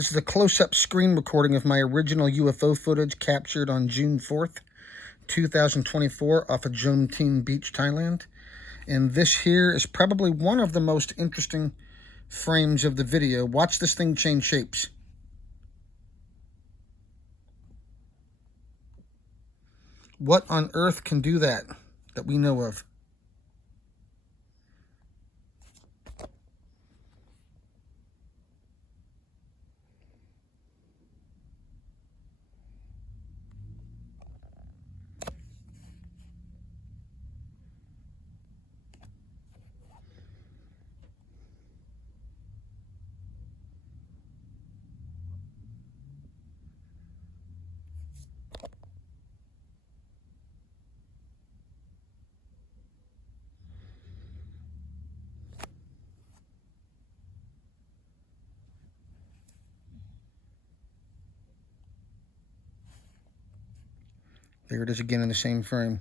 This is a close-up screen recording of my original UFO footage captured on June 4th, 2024 off of Jomtien Beach, Thailand. And this here is probably one of the most interesting frames of the video. Watch this thing change shapes. What on earth can do that we know of? There it is again in the same frame.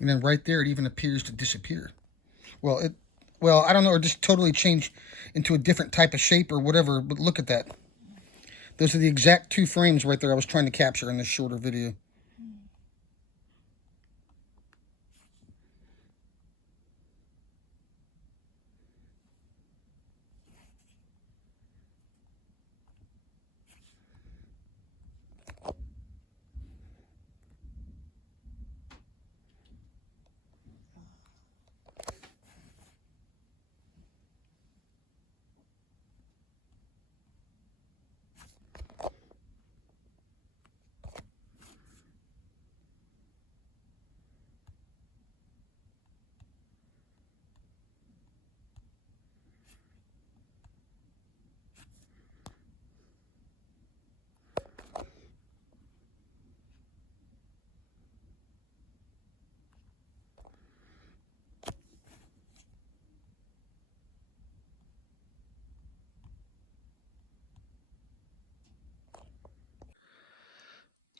And then right there, it even appears to disappear. Well, I don't know, or just totally change into a different type of shape or whatever, but look at that. Those are the exact two frames right there I was trying to capture in this shorter video.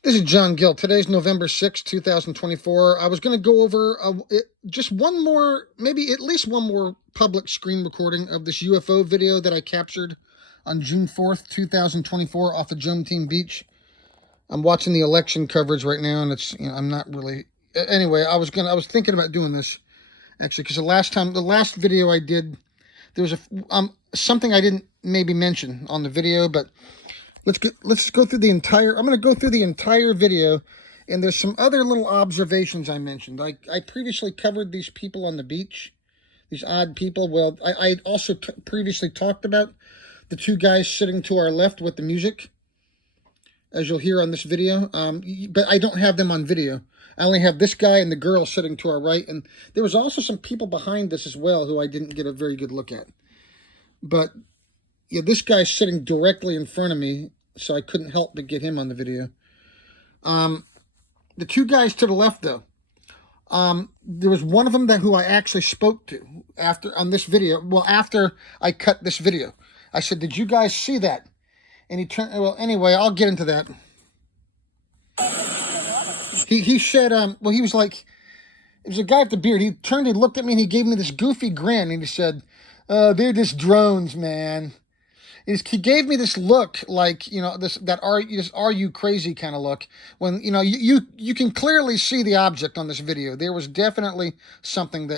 This is John Gill. Today's November 6, 2024. I was going to go over just one more, maybe at least one more public screen recording of this UFO video that I captured on June 4th, 2024 off of Jomtien Beach. I'm watching the election coverage right now, and it's, I'm not really, anyway, I was thinking about doing this actually, because the last video I did, there was something I didn't maybe mention on the video, but let's go through the entire, I'm going to go through the entire video, and there's some other little observations I mentioned. I previously covered these people on the beach, these odd people. Well, I also previously talked about the two guys sitting to our left with the music, as you'll hear on this video, but I don't have them on video. I only have this guy and the girl sitting to our right, and there was also some people behind this as well who I didn't get a very good look at. But yeah, this guy's sitting directly in front of me, so I couldn't help but get him on the video. The two guys to the left, though, there was one of them who I actually spoke to on this video. Well, after I cut this video, I said, "Did you guys see that?" And he turned. Well, anyway, I'll get into that. He said, well, he was like, it was a guy with the beard. He turned, he looked at me, and he gave me this goofy grin, and he said, "They're just drones, man." He gave me this look like, are you crazy kind of look, when, you can clearly see the object on this video. There was definitely something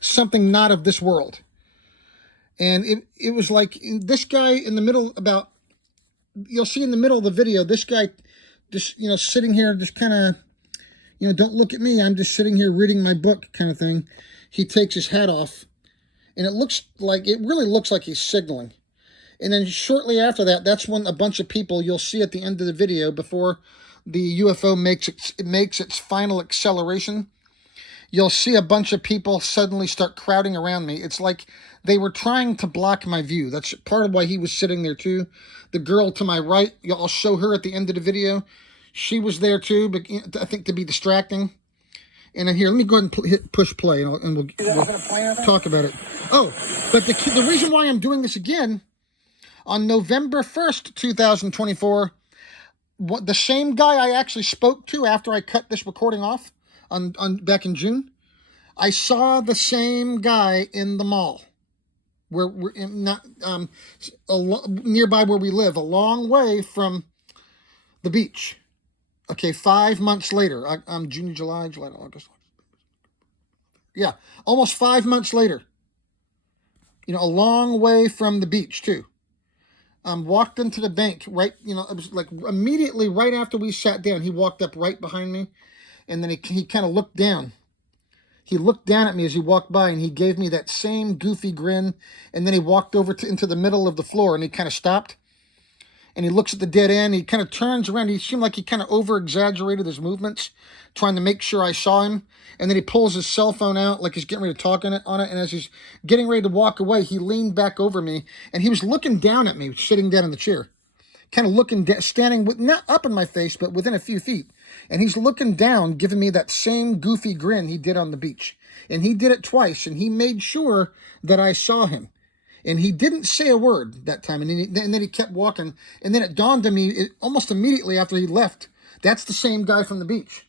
something not of this world. And it was like this guy in the middle, you'll see in the middle of the video, this guy just, sitting here, just kind of, don't look at me, I'm just sitting here reading my book kind of thing. He takes his hat off, and it really looks like he's signaling. And then shortly after that, that's when a bunch of people you'll see at the end of the video, before the UFO makes its final acceleration, you'll see a bunch of people suddenly start crowding around me. It's like they were trying to block my view. That's part of why he was sitting there too. The girl to my right, I'll show her at the end of the video. She was there too, but I think to be distracting. And here, let me go ahead and hit push play, and we'll talk about it. Oh, but the reason why I'm doing this again, on November 1st, 2024, the same guy I actually spoke to after I cut this recording off on back in June, I saw the same guy in the mall where we're in, not nearby where we live, a long way from the beach. Okay, 5 months later, June, July, August. Yeah, almost 5 months later. You know, a long way from the beach too. Walked into the bank, right, you know, it was like immediately right after we sat down, he walked up right behind me, and then he kind of looked down. He looked down at me as he walked by, and he gave me that same goofy grin, and then he walked over into the middle of the floor, and he kind of stopped, and he looks at the dead end, he kind of turns around, he seemed like he kind of over-exaggerated his movements, trying to make sure I saw him, and then he pulls his cell phone out like he's getting ready to talk on it, and as he's getting ready to walk away, he leaned back over me, and he was looking down at me, sitting down in the chair, kind of looking down, standing, not up in my face, but within a few feet, and he's looking down, giving me that same goofy grin he did on the beach, and he did it twice, and he made sure that I saw him. And he didn't say a word that time, and then he kept walking, and then it dawned on me almost immediately after he left, that's the same guy from the beach.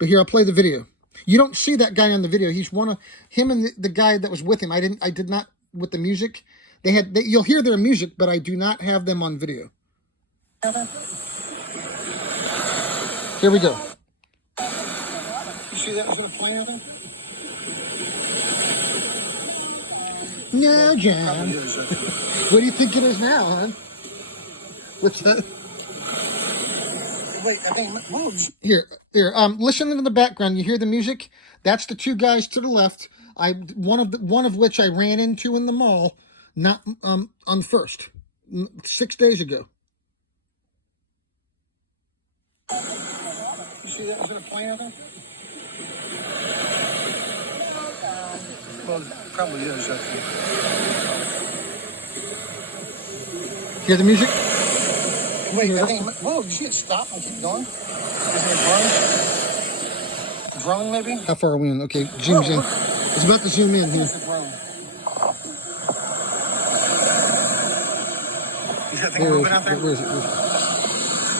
But here, I'll play the video. You don't see that guy on the video. He's one of him and the guy that was with him. I did not with the music. You'll hear their music, but I do not have them on video. Here we go. You see that? Is it a plane over there? No, John. What do you think it is now, huh? What's that? Wait, I think it moves. Here. Listen to the background. You hear the music? That's the two guys to the left. One of which I ran into in the mall, not on first, 6 days ago. You see that? Is it a plane over there? Well, probably is, actually. Hear the music? Wait, I think, whoa, did you see it stop and keep going? Is it a drone? Drone, maybe? How far are we in? Okay, zooms in. It's about to zoom in here. Is that thing moving out there? Where is it?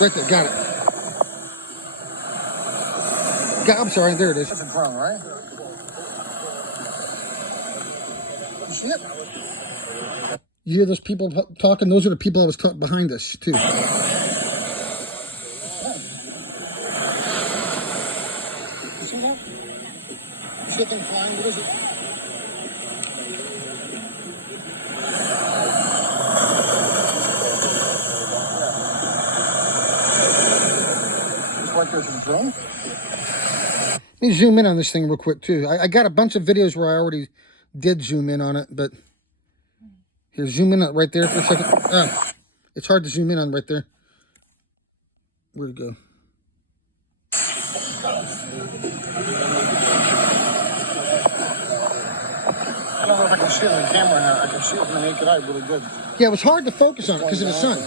Right there, got it. I'm sorry, there it is. That's a drone, right? You hear those people talking? Those are the people I was talking behind us, too. You see that? You see that thing flying? What is it? It's like there's a drone. Let me zoom in on this thing real quick, too. I got a bunch of videos where I already did zoom in on it, but here, zoom in right there for a second. It's hard to zoom in on right there. Where'd it go? I don't know if I can see it on the camera or not. I can see it with my naked eye really good. Yeah, it was hard to focus on it because of the sun.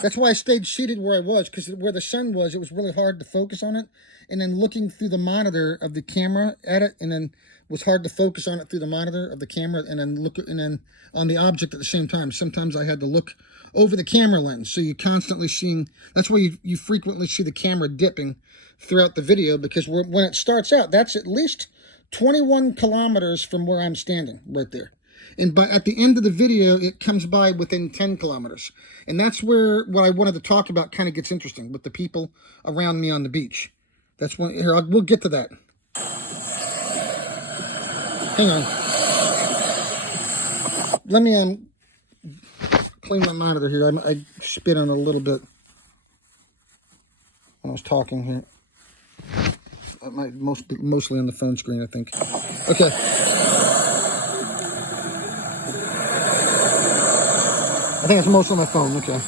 That's why I stayed seated where I was, because where the sun was, it was really hard to focus on it. And then looking through the monitor of the camera at it, and then was hard to focus on it through the monitor of the camera, and then on the object at the same time. Sometimes I had to look over the camera lens, so you're constantly seeing. That's why you frequently see the camera dipping throughout the video, because when it starts out, that's at least 21 kilometers from where I'm standing, right there. And at the end of the video, it comes by within 10 kilometers. And that's where what I wanted to talk about kind of gets interesting, with the people around me on the beach. That's when, here, we'll get to that. Hang on. Let me clean my monitor here. I spit on it a little bit when I was talking here. Mostly on the phone screen, I think. Okay. I think it's mostly on my phone. Okay.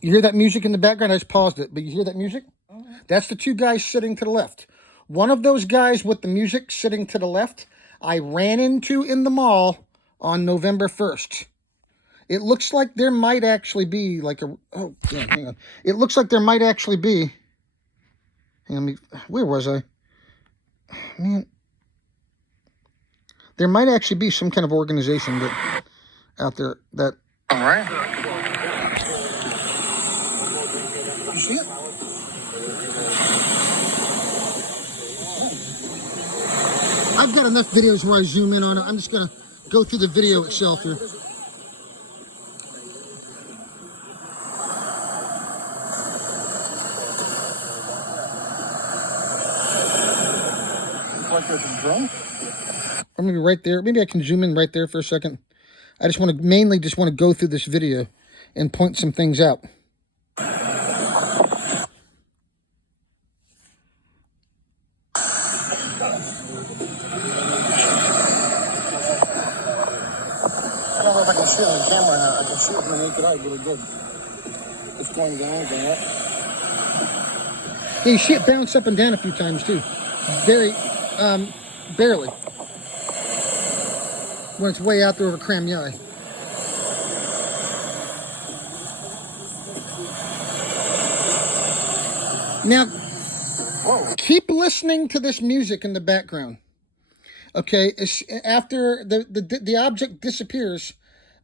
You hear that music in the background? I just paused it, but you hear that music? That's the two guys sitting to the left. One of those guys with the music sitting to the left, I ran into in the mall on November 1st. It looks like there might actually be like a... Oh, yeah, hang on. It looks like there might actually be... Hang on, where was I? Man. There might actually be some kind of organization that out there that... All right. You see it? I've got enough videos where I zoom in on it. I'm just going to go through the video itself here. Like there's a drone? Or maybe right there. Maybe I can zoom in right there for a second. I just want to mainly go through this video and point some things out. I don't know if I can see it on the camera or not. I can see it with my naked eye really good. It's going down, going up. Yeah, you see it bounce up and down a few times too. Very, barely. When it's way out there over Cram Yai. Now, keep listening to this music in the background. Okay, after the object disappears.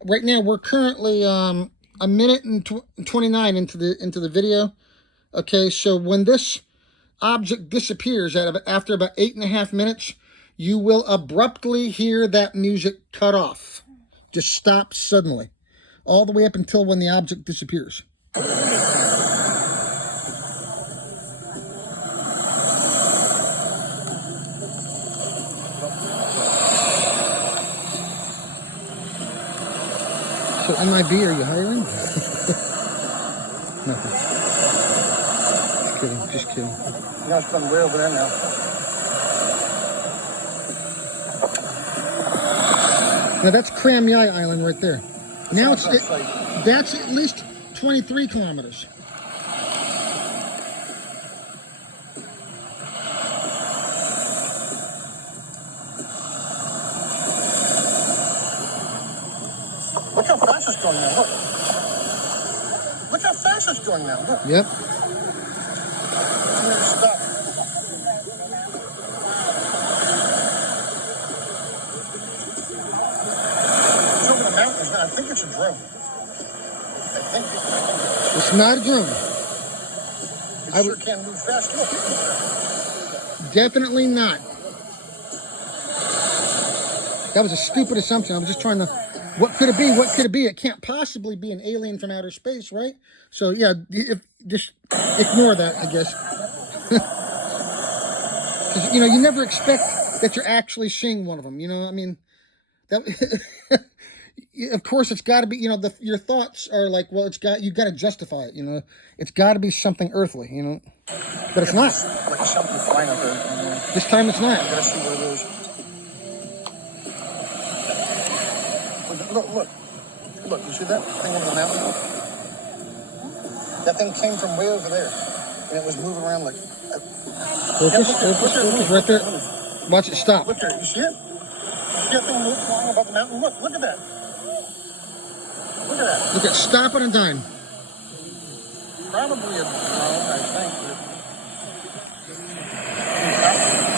Right now, we're currently a minute and 29 into the video. Okay, so when this object disappears after about 8.5 minutes, you will abruptly hear that music cut off. Just stop suddenly, all the way up until when the object disappears. So MIB, are you hiring? Nothing. Just kidding, just kidding. You know, it's going way over there now. Now that's Cram Yai Island right there. Now that's at least 23 kilometers. Look how fast it's going now, look. Look how fast it's going now, look. Yep. Stop. It's over the mountains now. I think it's a drone. It's not a drone. It sure can move fast, look. Definitely not. That was a stupid assumption. I was just trying to... What could it be? What could it be? It can't possibly be an alien from outer space, right? So, yeah, just ignore that, I guess. Because, you know, you never expect that you're actually seeing one of them, you know? I mean, that, of course, it's got to be, you know, your thoughts are like, well, you got to justify it, you know? It's got to be something earthly, you know? But it's not. Like something flying up there. You know? This time it's not. I got to see what it is. Look, you see that thing over the mountain? That thing came from way over there, and it was moving around like... Focus, right there. Watch it stop. Look there, you see it? You see that thing flying above the mountain? Look at that. Look at that. Look at stopping and dying. Probably a drone, I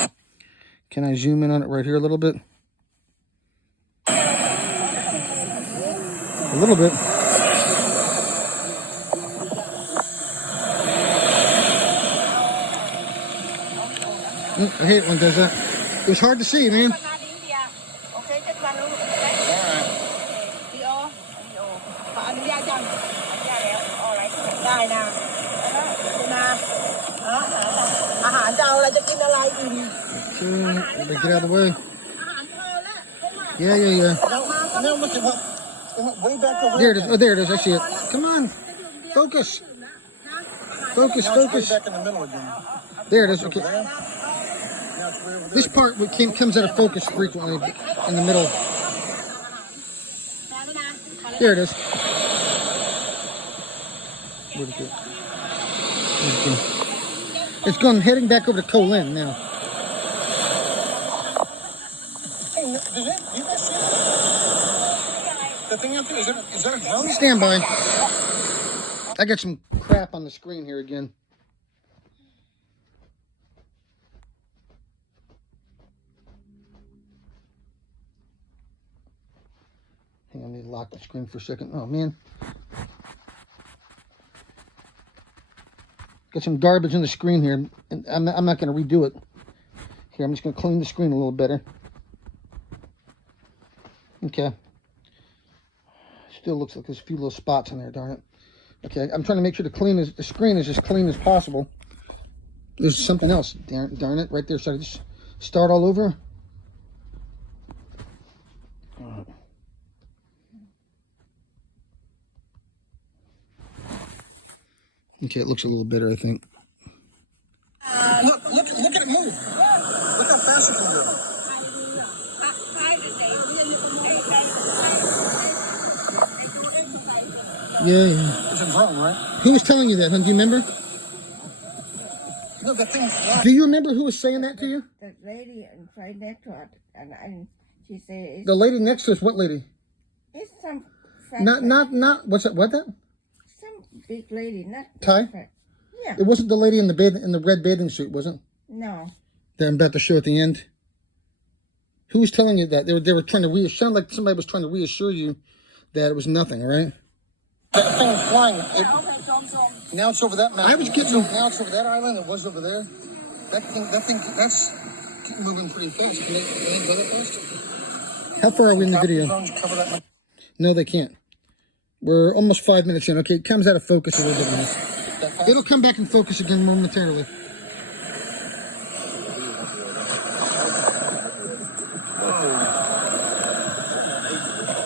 think. Can I zoom in on it right here a little bit? A little bit. I hate it when it does that. It was hard to see, man. Okay, get out of the way. Yeah. Now look at what. Way back over there it is. Oh, there it is. I see it. Come on. Focus. Focus. Back in the middle again. There it is. Okay. This part comes out of focus frequently in the middle. There it is. Where'd it go? It's going heading back over to Koh Lin now. Hey, you guys see the thing up there? Is that a drone? Stand by. I got some crap on the screen here again. Hang on, I need to lock the screen for a second. Oh, man. Got some garbage in the screen here, and I'm not going to redo it. Here, I'm just going to clean the screen a little better. Okay. Still looks like there's a few little spots in there, darn it. Okay, I'm trying to make sure the screen is as clean as possible. There's something else, darn it, right there. Should I just start all over? Okay, it looks a little better, I think. Look at it move. Look how fast it can go. Yeah. It's a drone, right? Who was telling you that, huh? Do you remember? No, that thing's flying. Do you remember who was saying that to you? The lady right next to her, and she said, The lady next to us, what lady? it's some Not, what's that, what that? some big lady, not Thai? fat. Yeah. It wasn't the lady in the red bathing suit, was it? No. That I'm about to show at the end. Who was telling you that? They were trying to sound like somebody was trying to reassure you that it was nothing, right? That thing was flying. Now it's over that mountain. I was getting Now it's over that island. It was over there. That thing, that's moving pretty fast. Can they go that fast? How far are we in the video? Drones cover that much. No, they can't. We're almost 5 minutes in. Okay, it comes out of focus a little bit on this. That fast? It'll come back in focus again momentarily.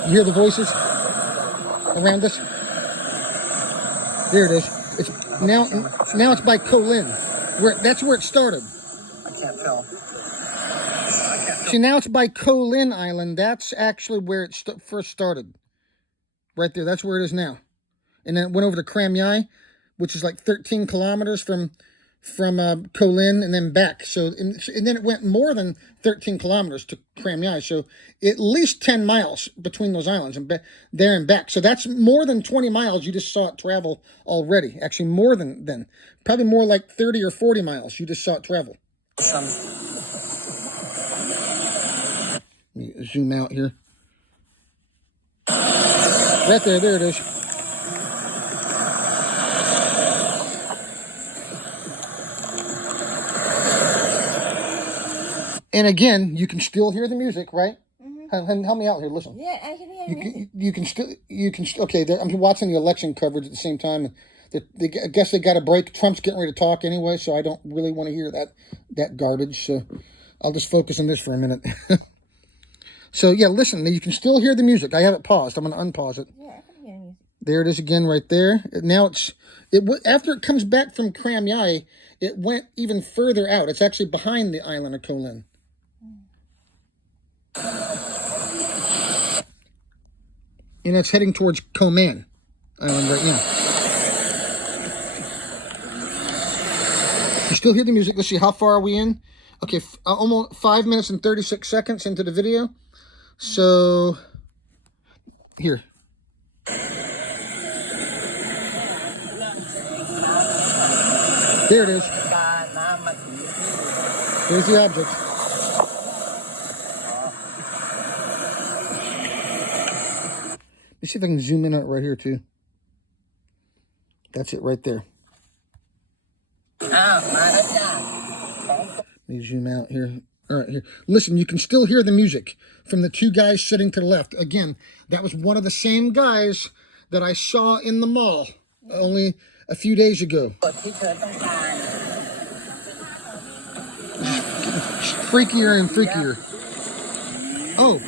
You hear the voices around us? There it is. It's now it's by Koh Lin. That's where it started. I can't tell. See, now it's by Koh Lin Island. That's actually where it first started. Right there. That's where it is now. And then it went over to Kram Yai, which is like 13 kilometers from Koh Lin, and then back. So and then it went more than 13 kilometers to Kram Yai. So at least 10 miles between those islands and there and back. So that's more than 20 miles. You just saw it travel already. Actually, more than probably more like 30 or 40 miles. You just saw it travel. Let me zoom out here. Right there. There it is. And again, you can still hear the music, right? Mm-hmm. Help me out here. Listen. Yeah, I can hear you. You can still. Okay, I'm watching the election coverage at the same time. I guess they got a break. Trump's getting ready to talk anyway, so I don't really want to hear that garbage. So I'll just focus on this for a minute. So yeah, listen. You can still hear the music. I have it paused. I'm going to unpause it. Yeah, I can hear you. There it is again, right there. Now after it comes back from Kram Yai, it went even further out. It's actually behind the island of Koh Lin. And it's heading towards Koh Man Island right now. You still hear the music. Let's see, how far are we in? Okay, almost 5 minutes and 36 seconds into the video. So, here. There it is. There's the object. Let's see if I can zoom in on it right here, too. That's it right there. Let me zoom out here. All right, here. Listen, you can still hear the music from the two guys sitting to the left. Again, that was one of the same guys that I saw in the mall only a few days ago. Freakier and freakier. Oh,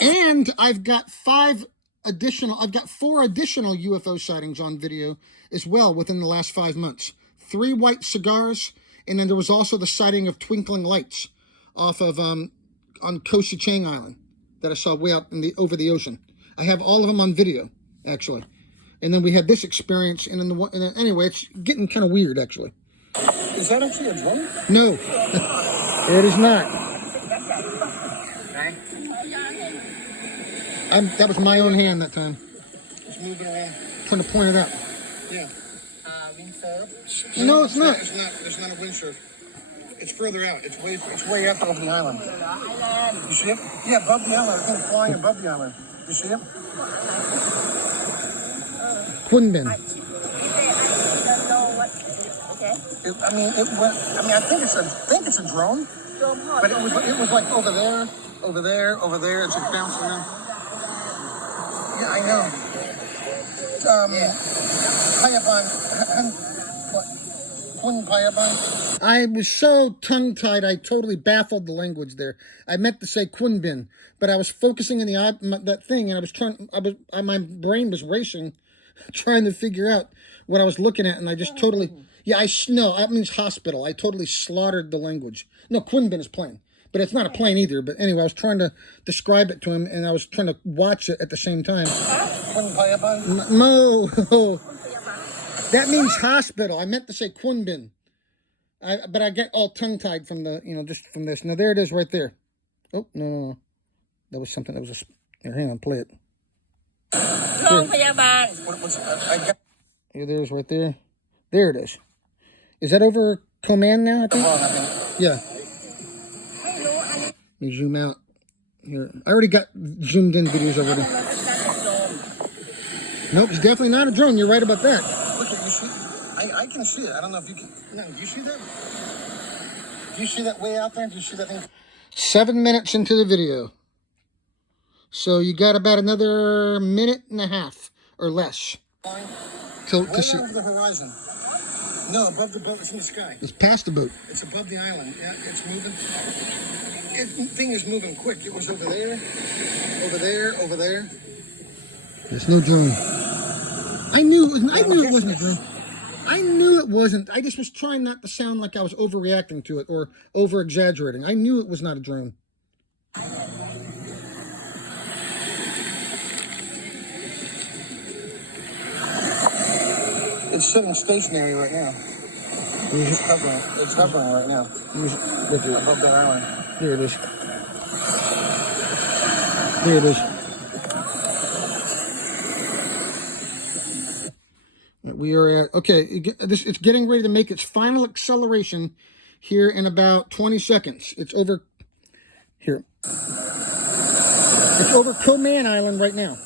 and I've got 4 additional UFO sightings on video as well within the last 5 months. 3 white cigars, and then there was also the sighting of twinkling lights off of on Koh Chang Island that I saw way out over the ocean. I have all of them on video, actually. And then we had this experience, and then anyway, it's getting kind of weird, actually. Is that actually a drone? No, it is not. That was my own hand that time. It's moving around. Trying to point it out. Yeah. Windsurf? No, it's not. It's not a windsurf. It's further out. It's way up over the island. You see it? Yeah, above the island. I think it's flying above the island. You see it? Kunbin. I think it's a drone. But it was like over there, over there, over there. It's like bouncing around. Yeah, I know. I was so tongue-tied, I totally baffled the language there. I meant to say Kunbin, but I was focusing on that thing, and my brain was racing, trying to figure out what I was looking at, and I just totally, no, that means hospital. I totally slaughtered the language. No, Kunbin is plane, but it's not a plane either. But anyway, I was trying to describe it to him, and I was trying to watch it at the same time. No, that means hospital. I meant to say Kunbin. But I get all tongue-tied from just from this. Now, there it is right there. Oh, no. That was something that was here, hang on, play it. Here, there's right there. There it is. Is that over Command now, I think? Yeah. Let me zoom out. Here. I already got zoomed in videos already. Nope, it's definitely not a drone. You're right about that. Look, you see? I can see it. I don't know if you can. No, do you see that? Do you see that way out there? Do you see that thing? 7 minutes into the video. So you got about another minute and a half or less to see. Over the horizon. No, above the boat. It's in the sky. It's past the boat. It's above the island. Yeah, it's moving. The thing is moving quick. It was over there, over there, over there. There's no drone. I knew it wasn't a drone. I knew it wasn't. I just was trying not to sound like I was overreacting to it or over-exaggerating. I knew it was not a drone. It's sitting stationary right now. It's hovering. It's hovering right now. Above that island. There it is. There it is. We are at, okay, it's getting ready to make its final acceleration here in about 20 seconds. It's over here. It's over Coman Island right now.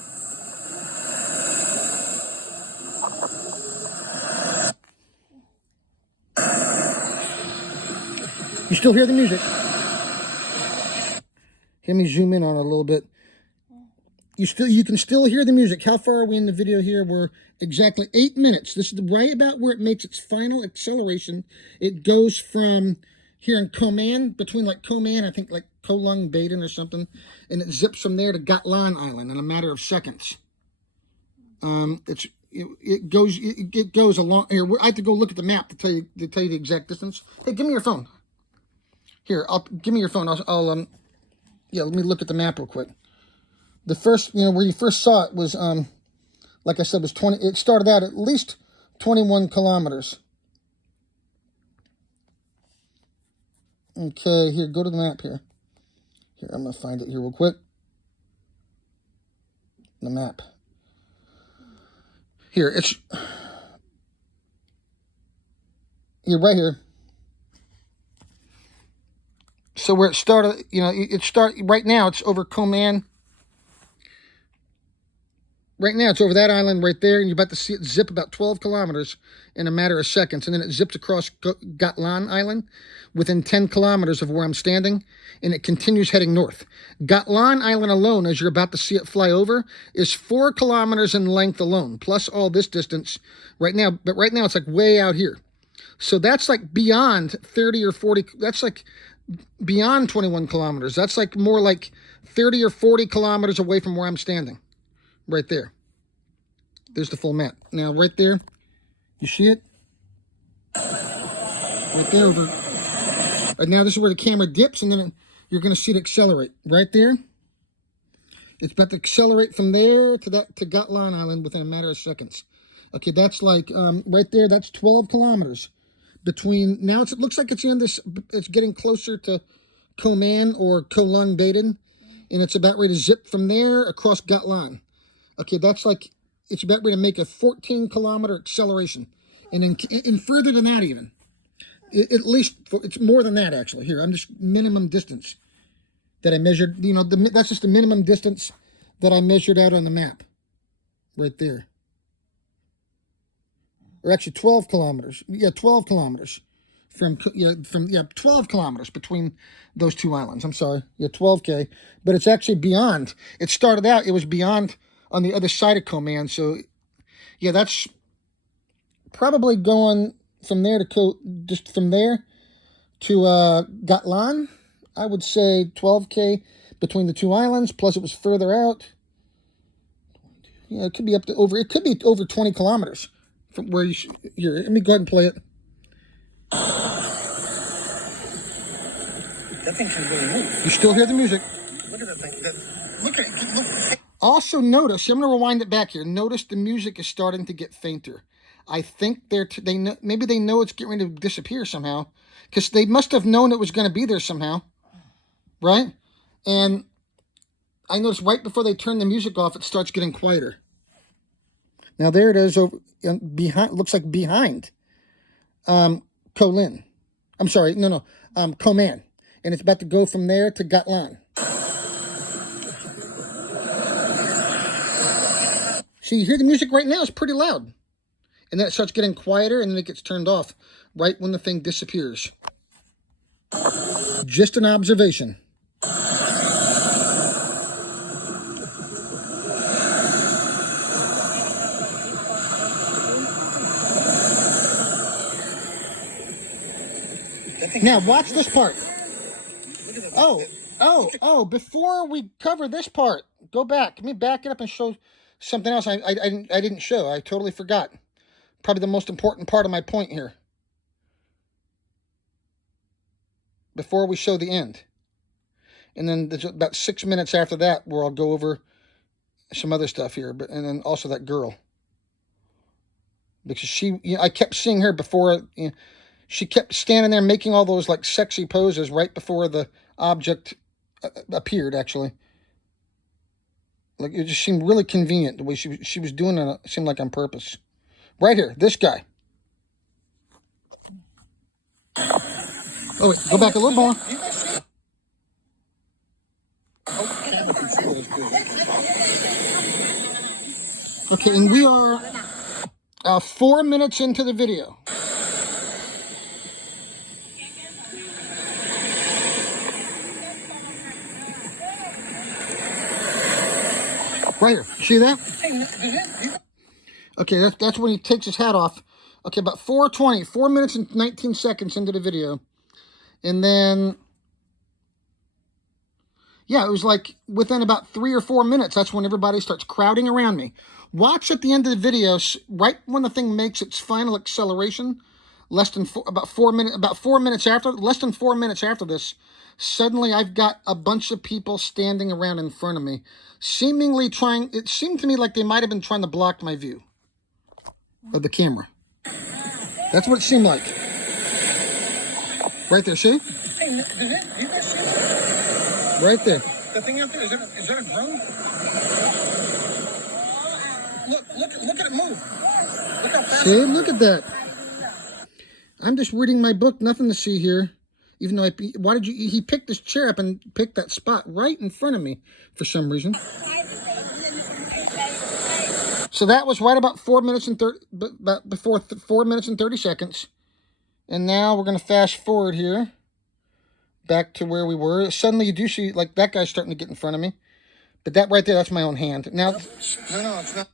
You still hear the music? Let me zoom in on it a little bit. You can still hear the music. How far are we in the video here? We're exactly 8 minutes. This is right about where it makes its final acceleration. It goes from here in Coman, between like Coman, I think like Kolung Baden or something, and it zips from there to Gatlan Island in a matter of seconds. It goes along here. I have to go look at the map to tell you the exact distance. Hey, give me your phone. Here, give me your phone. Yeah, let me look at the map real quick. The first, where you first saw it was, like I said, was 20. It started out at least 21 kilometers. Okay, here, go to the map here. Here, I'm going to find it here real quick. The map. Here, it's here, right here. So where it started, right now it's over Coman. Right now it's over that island right there, and you're about to see it zip about 12 kilometers in a matter of seconds, and then it zips across Gatlan Island within 10 kilometers of where I'm standing, and it continues heading north. Gatlan Island alone, as you're about to see it fly over, is 4 kilometers in length alone, plus all this distance right now. But right now it's like way out here. So that's like beyond 30 or 40, that's like beyond 21 kilometers. That's like more like 30 or 40 kilometers away from where I'm standing. Right there. There's the full map. Now, right there, you see it? Right there. Over. Right now, this is where the camera dips, and then you're going to see it accelerate. Right there. It's about to accelerate from there to Gatlan Island within a matter of seconds. Okay, that's like right there. That's 12 kilometers between. Now it looks like it's in this. It's getting closer to Koman or Kolung Baden, and it's about ready to zip from there across Gatlan. Okay, that's like it's about ready to make a 14-kilometer acceleration, and then further than that even. At least it's more than that actually. Here, I'm just minimum distance that I measured. You know, that's just the minimum distance that I measured out on the map, right there. Or actually 12 kilometers. Yeah, 12 kilometers from 12 kilometers between those two islands. I'm sorry. Yeah, 12K. But it's actually beyond. It started out, it was beyond on the other side of Koman. So, yeah, that's probably going from there to just from there to Gatlan. I would say 12K between the two islands. Plus, it was further out. Yeah, it could be up to over. It could be over 20 kilometers from where you should. Here, let me go ahead and play it. That thing can really move. You still hear the music. Look at that thing. Look at it. Look. Also notice, I'm going to rewind it back here. Notice the music is starting to get fainter. I think maybe they know it's getting ready to disappear somehow, because they must have known it was going to be there somehow, right? And I noticed right before they turn the music off, it starts getting quieter. Now there it is over behind. Looks like behind Kolin. I'm sorry, no, Koman, and it's about to go from there to Gatlan. See, you hear the music right now. It's pretty loud. And then it starts getting quieter, and then it gets turned off right when the thing disappears. Just an observation. Now, watch this part. Oh, before we cover this part, go back. Let me back it up and show something else I didn't show. I totally forgot. Probably the most important part of my point here. Before we show the end. And then there's about 6 minutes after that where I'll go over some other stuff here. And then also that girl. Because I kept seeing her before. She kept standing there making all those like sexy poses right before the object appeared, actually. Like, it just seemed really convenient the way she was doing it. It seemed like on purpose. Right here, this guy. Oh, wait, go back a little more. Okay, and we are 4 minutes into the video. Right here, see that? Okay, that's when he takes his hat off. Okay, about 4:20, 4 minutes and 19 seconds into the video. And then, yeah, it was like within about 3 or 4 minutes, that's when everybody starts crowding around me. Watch at the end of the video, right when the thing makes its final acceleration, less than about 4 minutes after, less than 4 minutes after this, suddenly I've got a bunch of people standing around in front of me, seemingly it seemed to me like they might have been trying to block my view of the camera. That's what it seemed like. Right there, see? Hey, you guys see that? Right there. The thing out there, is that a drone? Look at it move. Look how fast. See, look at that. I'm just reading my book, nothing to see here. Even though he picked this chair up and picked that spot right in front of me for some reason. So that was right about 4 minutes and 30, before 4 minutes and 30 seconds. And now we're going to fast forward here. Back to where we were. Suddenly you do see, like, that guy's starting to get in front of me. But that right there, that's my own hand. Now, No, it's not.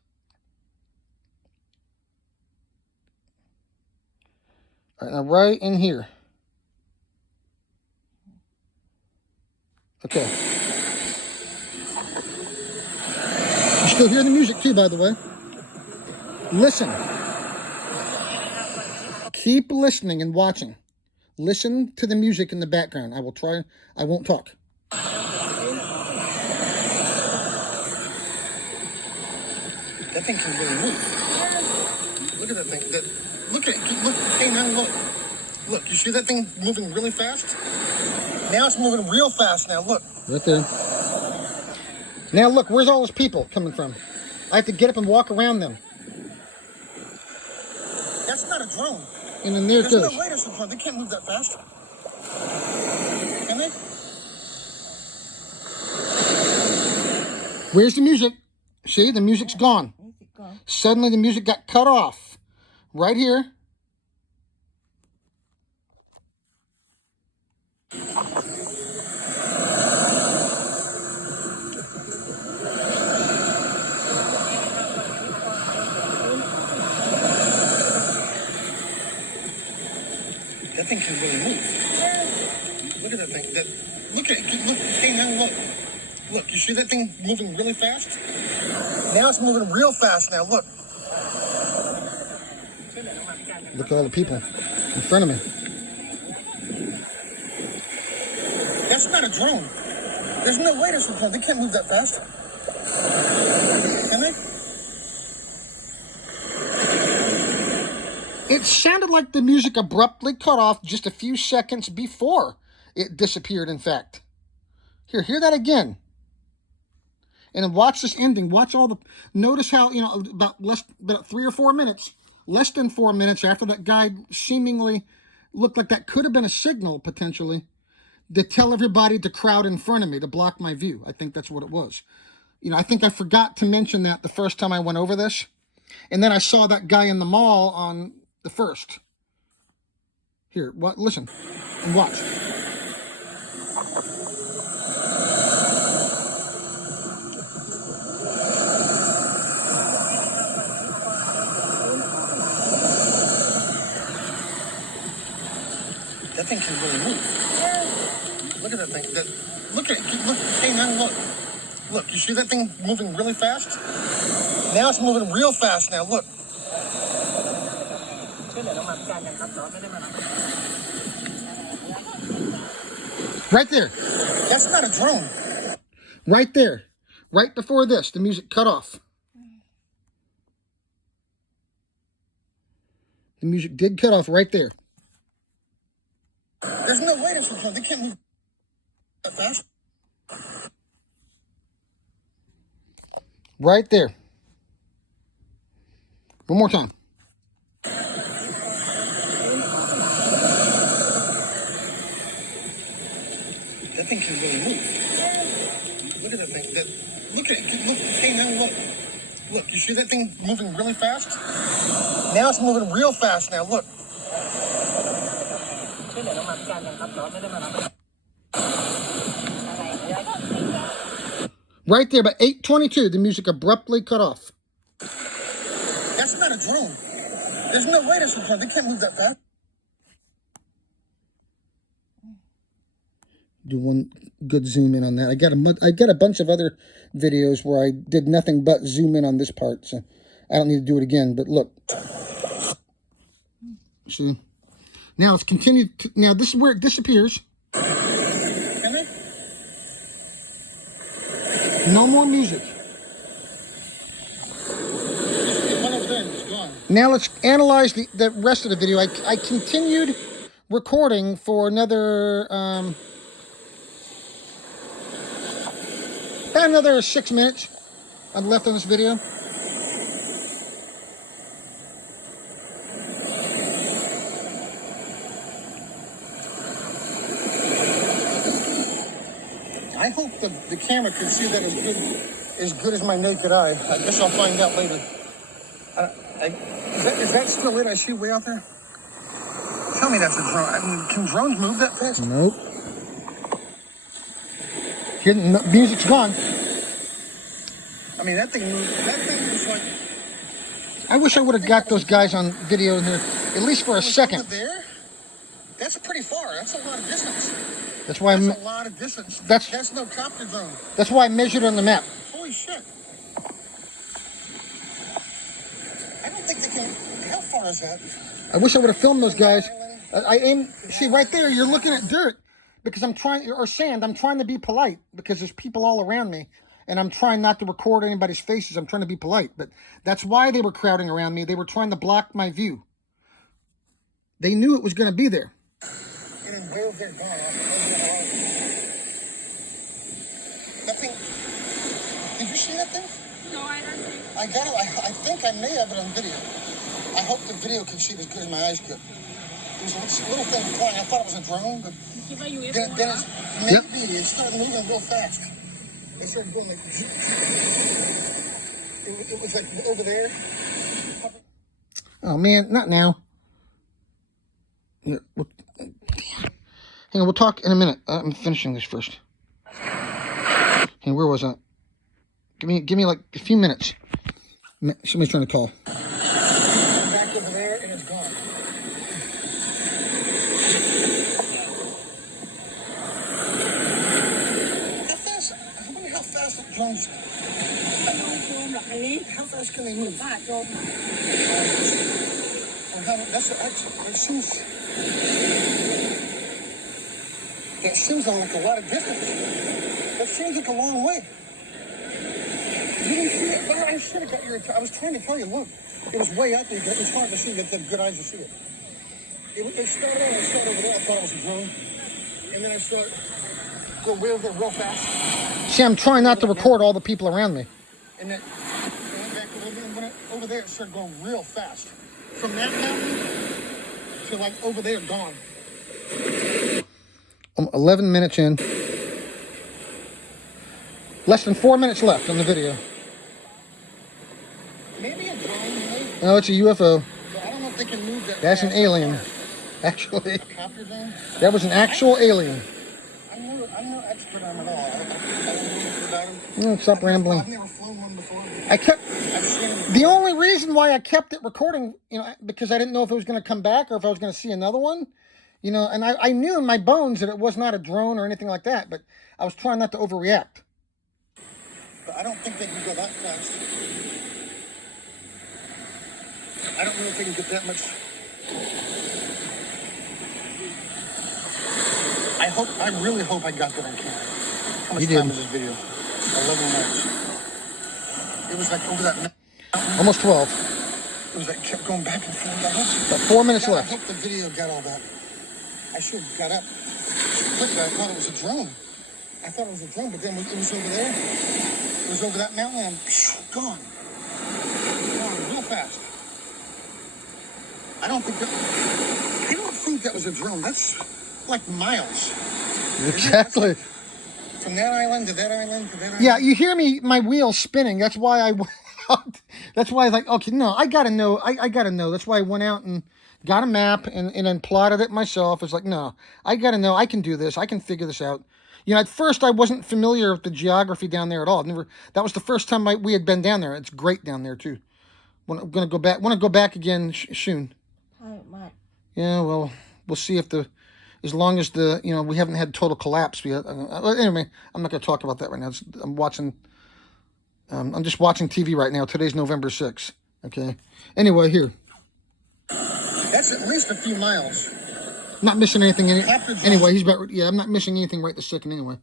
All right, now right in here. Okay. You still hear the music too, by the way. Listen. Keep listening and watching. Listen to the music in the background. I won't talk. That thing can really move. Look at that thing. Look at it. Look. Hey, now look. Look, you see that thing moving really fast? Now it's moving real fast now. Look. Right there. Now look, where's all those people coming from? I have to get up and walk around them. That's not a drone. And then there it There's goes. no way that's a drone. They can't move that fast. Can they? Where's the music? See, the music's gone. Music gone. Suddenly the music got cut off. Right here. That thing can really move. Look at that thing. Look at it. Look. Hey, now look. Look, you see that thing moving really fast? Now it's moving real fast now. Look. Look at all the people in front of me. That's not a drone. There's no way that's a drone. They can't move that fast. Can they? It sounded like the music abruptly cut off just a few seconds before it disappeared, in fact. Here, hear that again. And then watch this ending. Watch all the... Notice how, about 3 or 4 minutes, less than 4 minutes after that guy seemingly looked like that could have been a signal, potentially, to tell everybody to crowd in front of me, to block my view. I think that's what it was. I think I forgot to mention that the first time I went over this. And then I saw that guy in the mall on the first. Here, listen and watch. That thing can really move. Look at that thing. Look at it. Look. Hey, now look. Look, you see that thing moving really fast? Now it's moving real fast now. Look. Right there. That's not a drone. Right there. Right before this, the music cut off. The music did cut off right there. There's no way that's a drone. They can't move that fast. Right there. One more time. That thing can really move. Look at that thing. Look at it. Look. Hey, now look. Look, you see that thing moving really fast? Now it's moving real fast now. Look. Right there, but 8:22, the music abruptly cut off. That's not a drone. There's no way that's a drone. They can't move that fast. Do one good zoom in on that. I got a bunch of other videos where I did nothing but zoom in on this part, so I don't need to do it again. But look, see, now it's continued. Now this is where it disappears. Can they? No more music. It went over there and it's gone. Now let's analyze the rest of the video. I continued recording for another about another 6 minutes I'm left on this video. I hope the camera can see that as good as my naked eye. I guess I'll find out later. Is that still it? I see way out there. Tell me that's a drone. I mean, can drones move that fast? Nope. Music's gone. I mean, that thing moved. That thing was like. I wish I would have got those guys on video in there, at least for a second. Over there? That's pretty far. That's a lot of distance. That's why That's a lot of distance. That's no copter drone. That's why I measured on the map. Holy shit. I don't think they can. How far is that? I wish I would have filmed those guys. I aim. See, right there, you're looking at dirt because I'm trying, or sand. I'm trying to be polite because there's people all around me, and I'm trying not to record anybody's faces. I'm trying to be polite, but that's why they were crowding around me. They were trying to block my view. They knew it was going to be there. And where they're gone. That thing. Did you see that thing? No, I don't see. I got it. I think I may have it on video. I hope the video can see it as good as my eyes could. It was a little thing flying. I thought it was a drone, but then it started moving real fast. It started going like, it was like over there. Oh man, not now. Yeah, hang on, we'll talk in a minute. I'm finishing this first. Hey, where was I? Give me like a few minutes. Somebody's trying to call. Back over there and it's gone. How fast? I wonder how fast the drones. How fast can they move? It seems like a lot of distance. That seems like a long way. You didn't see it? Well, I should have got your. I was trying to tell you, look. It was way out there. It was hard to see. You had good eyes to see it. It started out, over there. I thought it was a drone. And then I saw it go way over there real fast. See, I'm trying not to record all the people around me. And then it went back a little bit. And when over there, it started going real fast. From that mountain to like over there, gone. 11 minutes in. Less than 4 minutes left on the video. Maybe a drone, maybe. No, it's a UFO. I don't know if they can move that. That's an alien, actually. A copter drone? That was an actual alien. I'm no expert on it all. I don't know about them. Stop rambling. I've never flown one before. I've seen the only reason why I kept it recording, because I didn't know if it was going to come back or if I was going to see another one. And I knew in my bones that it was not a drone or anything like that, but I was trying not to overreact. But I don't think they can go that fast. I don't know if they can get that much. I really hope I got that on camera. How much time is this video? 11 minutes. It was like over that mountain. Almost 12. It was like kept going back and forth. About 4 minutes left. I hope the video got all that. I should have got up quickly. I thought it was a drone. But then it was over there. It was over that mountain and gone. Gone real fast. I don't think that was a drone. That's like miles. Exactly. From that island to that island to that island. Yeah, you hear me, my wheels spinning. That's why I that's why I was like, okay, no, I gotta know. I gotta know. That's why I went out and got a map and then plotted it myself. It's like, no, I gotta know. I can do this. I can figure this out. At first I wasn't familiar with the geography down there at all. That was the first time we had been down there. It's great down there too. I'm gonna go back. Want to go back again soon. Yeah, well, we'll see if as long as we haven't had total collapse yet. Anyway, I'm not gonna talk about that right now. I'm just watching TV right now. Today's November 6th. Okay. Anyway, here. That's at least a few miles. Not missing anything. Anyway, I'm not missing anything right this second anyway.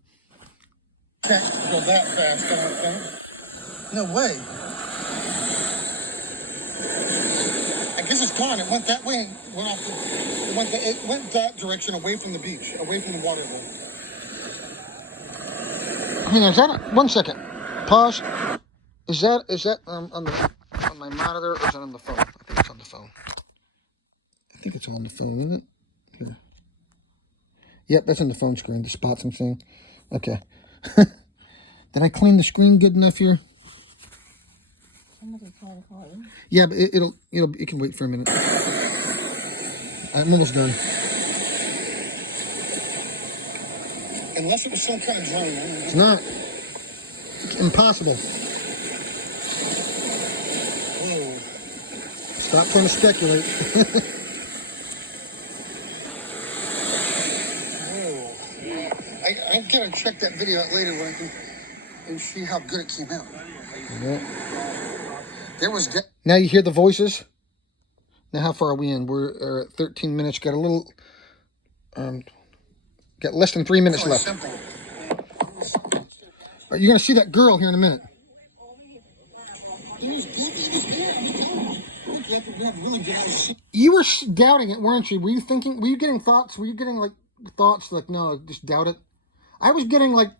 Can't go that fast, I don't think. No way. I guess it's gone. It went that way and went off. It went that direction, away from the beach, away from the water. Hang on, is that 1 second? Pause. Is that on my monitor or is that on the phone? I think it's on the phone. I think it's on the phone, isn't it? Here. Yep, that's on the phone screen. The spots I'm seeing. Okay. Did I clean the screen good enough here? Somebody's trying to call you. Yeah, but it can wait for a minute. I'm almost done. Unless it was some kind of drone. It's not. It's impossible. Whoa. Stop trying to speculate. I'm gonna check that video out later when I can and see how good it came out. Yeah. There was. Now you hear the voices. Now how far are we in? We're at 13 minutes. Got a little. Got less than 3 minutes left. Simple. You're going to see that girl here in a minute. It was good. It was good. Look, you have really good. You were doubting it, weren't you? Were you thinking, were you getting thoughts? Were you getting like thoughts like, no, just doubt it? I was getting like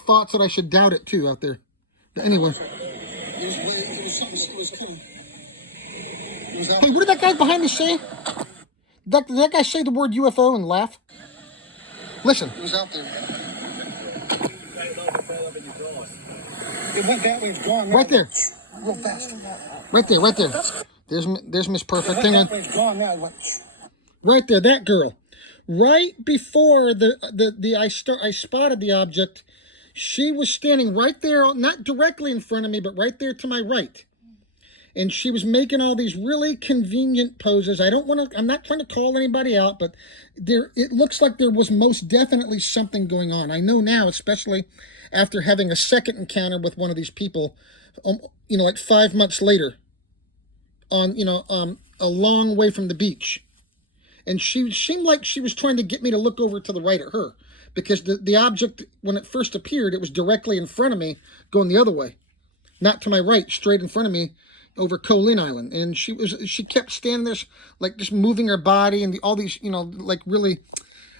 thoughts that I should doubt it too out there. But anyway. It was something. It was cool. Hey, what did that guy behind me say? Did that guy say the word UFO and laugh? Listen. It was out there. It went that way. It's gone. Right there. Real fast. Right there. Right there. There's Miss Perfect. Hang on. It's gone now. It went. Right there. That girl. Right before I spotted the object, she was standing right there, not directly in front of me, but right there to my right. And she was making all these really convenient poses. I'm not trying to call anybody out, but it looks like there was most definitely something going on. I know now, especially after having a second encounter with one of these people, like 5 months later, a long way from the beach. And she seemed like she was trying to get me to look over to the right at her, because the object, when it first appeared, it was directly in front of me, going the other way, not to my right, straight in front of me, over Colin Island. And she kept standing there, like just moving her body and all these, like really,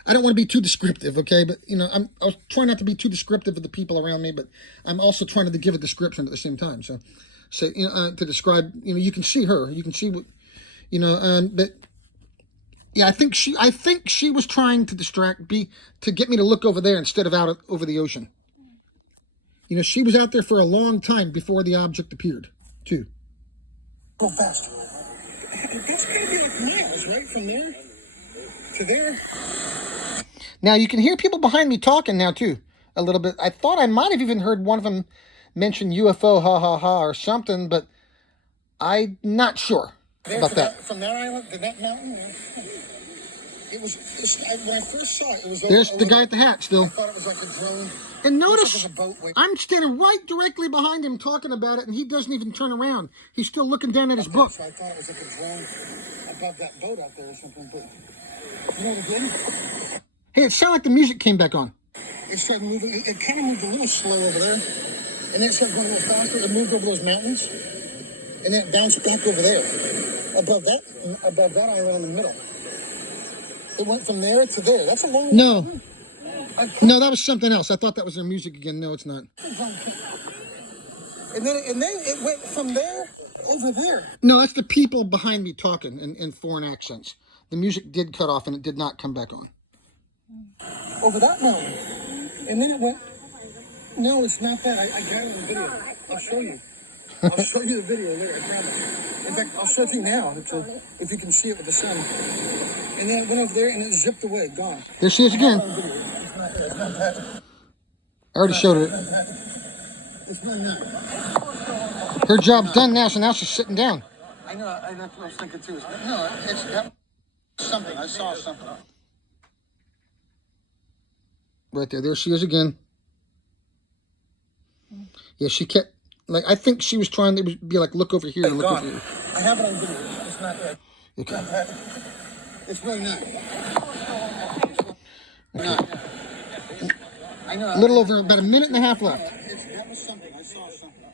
I don't want to be too descriptive, okay? But I was trying not to be too descriptive of the people around me, but I'm also trying to give a description at the same time. So to describe, you can see her, you can see what, but. Yeah, I think she was trying to to get me to look over there instead of out over the ocean. She was out there for a long time before the object appeared, too. Go fast. That's gotta be like miles, right? From there to there. Now you can hear people behind me talking now too, a little bit. I thought I might have even heard one of them mention UFO, ha ha ha, or something, but I'm not sure about that. From that island to that mountain. When I first saw it, it was. There's the guy at the hat still. I thought it was like a drone. And notice, like a boat I'm standing right directly behind him talking about it, and he doesn't even turn around. He's still looking down at his book. So I thought it was like a drone above that boat out there or something. But you know what it did? Hey, it sounded like the music came back on. It started moving. It kind of moved a little slow over there, and then it started going a little faster. It moved over those mountains, and then it bounced back over there, above that island in the middle. It went from there to there. That's a long. No, that was something else. I thought that was their music again. No, it's not. And then it went from there over there. No, that's the people behind me talking in foreign accents. The music did cut off and it did not come back on. Over that mountain. And then it went. No, it's not that. I got it on video. I'll show you. I'll show you the video later. I promise. In fact, I'll show it to you now if you can see it with the sun. And then it went over there and it zipped away, gone. There she is again. I already showed her. It's really not. Her job's done now, so now she's sitting down. I know. That's what I was thinking too. No, it's something. I saw something. Right there. There she is again. Yeah, she kept, like, I think she was trying to be like, look over here and look over here. I have it on video. It's not there. Okay. It's really not. Okay. I know. A little over about a minute and a half left. That was something. I saw something.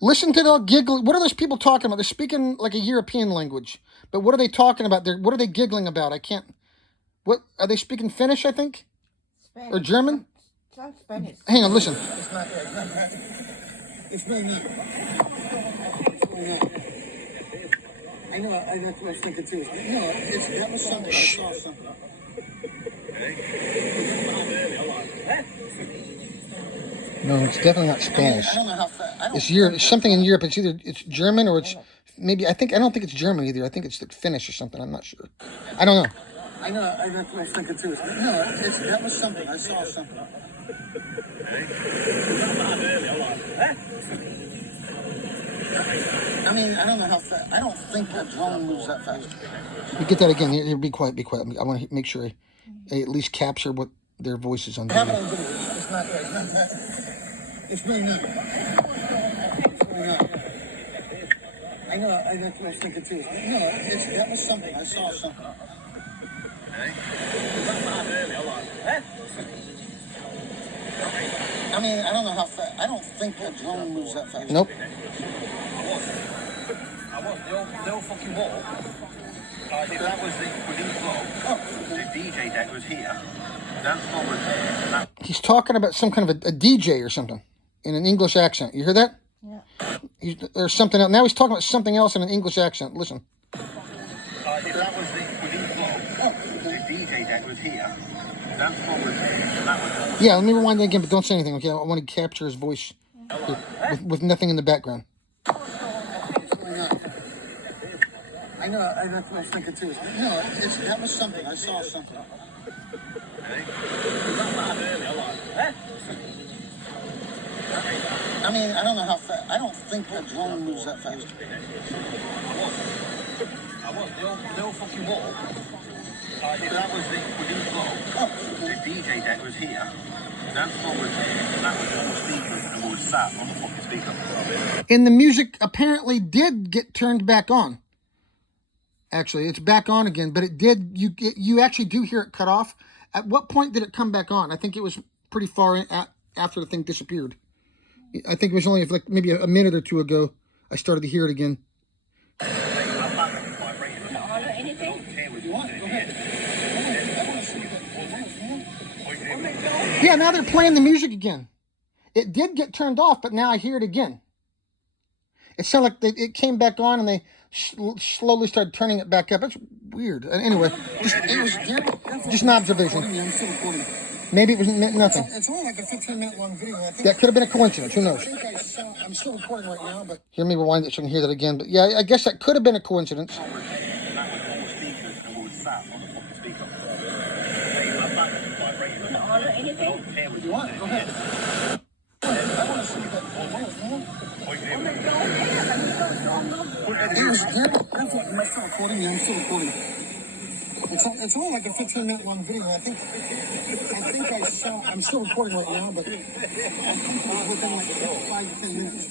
Listen to the giggle. What are those people talking about? They're speaking like a European language. But what are they talking about? What are they giggling about? I can't. What are they speaking? Finnish, I think, Spanish. or German. It's Spanish. Hang on, listen. It's not there. It's really not. It's really not. I know. That's what I was thinking too. No, that was something. I saw something. No, it's definitely not Spanish. I don't know how fast. It's Europe. It's something in Europe. It's either German or it's maybe. I don't think it's German either. I think it's like Finnish or something. I'm not sure. I don't know. I know. That's what I was thinking too. No, that was something. I saw something. I mean, I don't know how fast. I don't think a drone moves that fast. You get that again. Here, be quiet. Be quiet. I want to make sure I at least capture what their voices on I have it video. on video. It's not there. It's really not. It's really not. I know. That's what I was thinking too. No, that was something. I saw something. I mean, I don't know how fast. I don't think a drone moves that fast. Nope. The old fucking wall. If that was within the floor, the DJ deck was here. Dance floor was there. And that He's talking about some kind of a DJ or something in an English accent. You hear that? Yeah. Or something else. Now he's talking about something else in an English accent. Listen. if that was within the floor, the DJ deck was here. Dance floor was there. And that was Yeah, let me rewind that again, but don't say anything, okay? I want to capture his voice with nothing in the background. I know. That's what I was thinking too. No, that was something. I saw something. I mean, I don't know how fast. I don't think a drone moves that fast. the old fucking wall. If that was within the floor, the DJ deck was here. Dance floor was there. And that was all the speakers, and we were sat on the fucking speaker. And the music apparently did get turned back on. Actually, it's back on again, but it did. You actually do hear it cut off. At what point did it come back on? I think it was pretty far in, after the thing disappeared. I think it was only like maybe a minute or two ago I started to hear it again. Yeah, now they're playing the music again. It did get turned off, but now I hear it again. It sounded like it came back on and they slowly started turning it back up. It's weird. Anyway, just an observation. I'm still recording. Maybe it was nothing. It's only like a 15-minute long video. I think. That could have been a coincidence. Who knows? I think I'm still recording right now, but. Hear me rewind it so I can hear that again. But yeah, I guess that could have been a coincidence. You want? Go ahead. I want to see that. I'm still recording. Yeah, I'm still recording. It's only like a 15-minute long video. I think I'm still recording right now, but I think it was within like 5 to 10 minutes.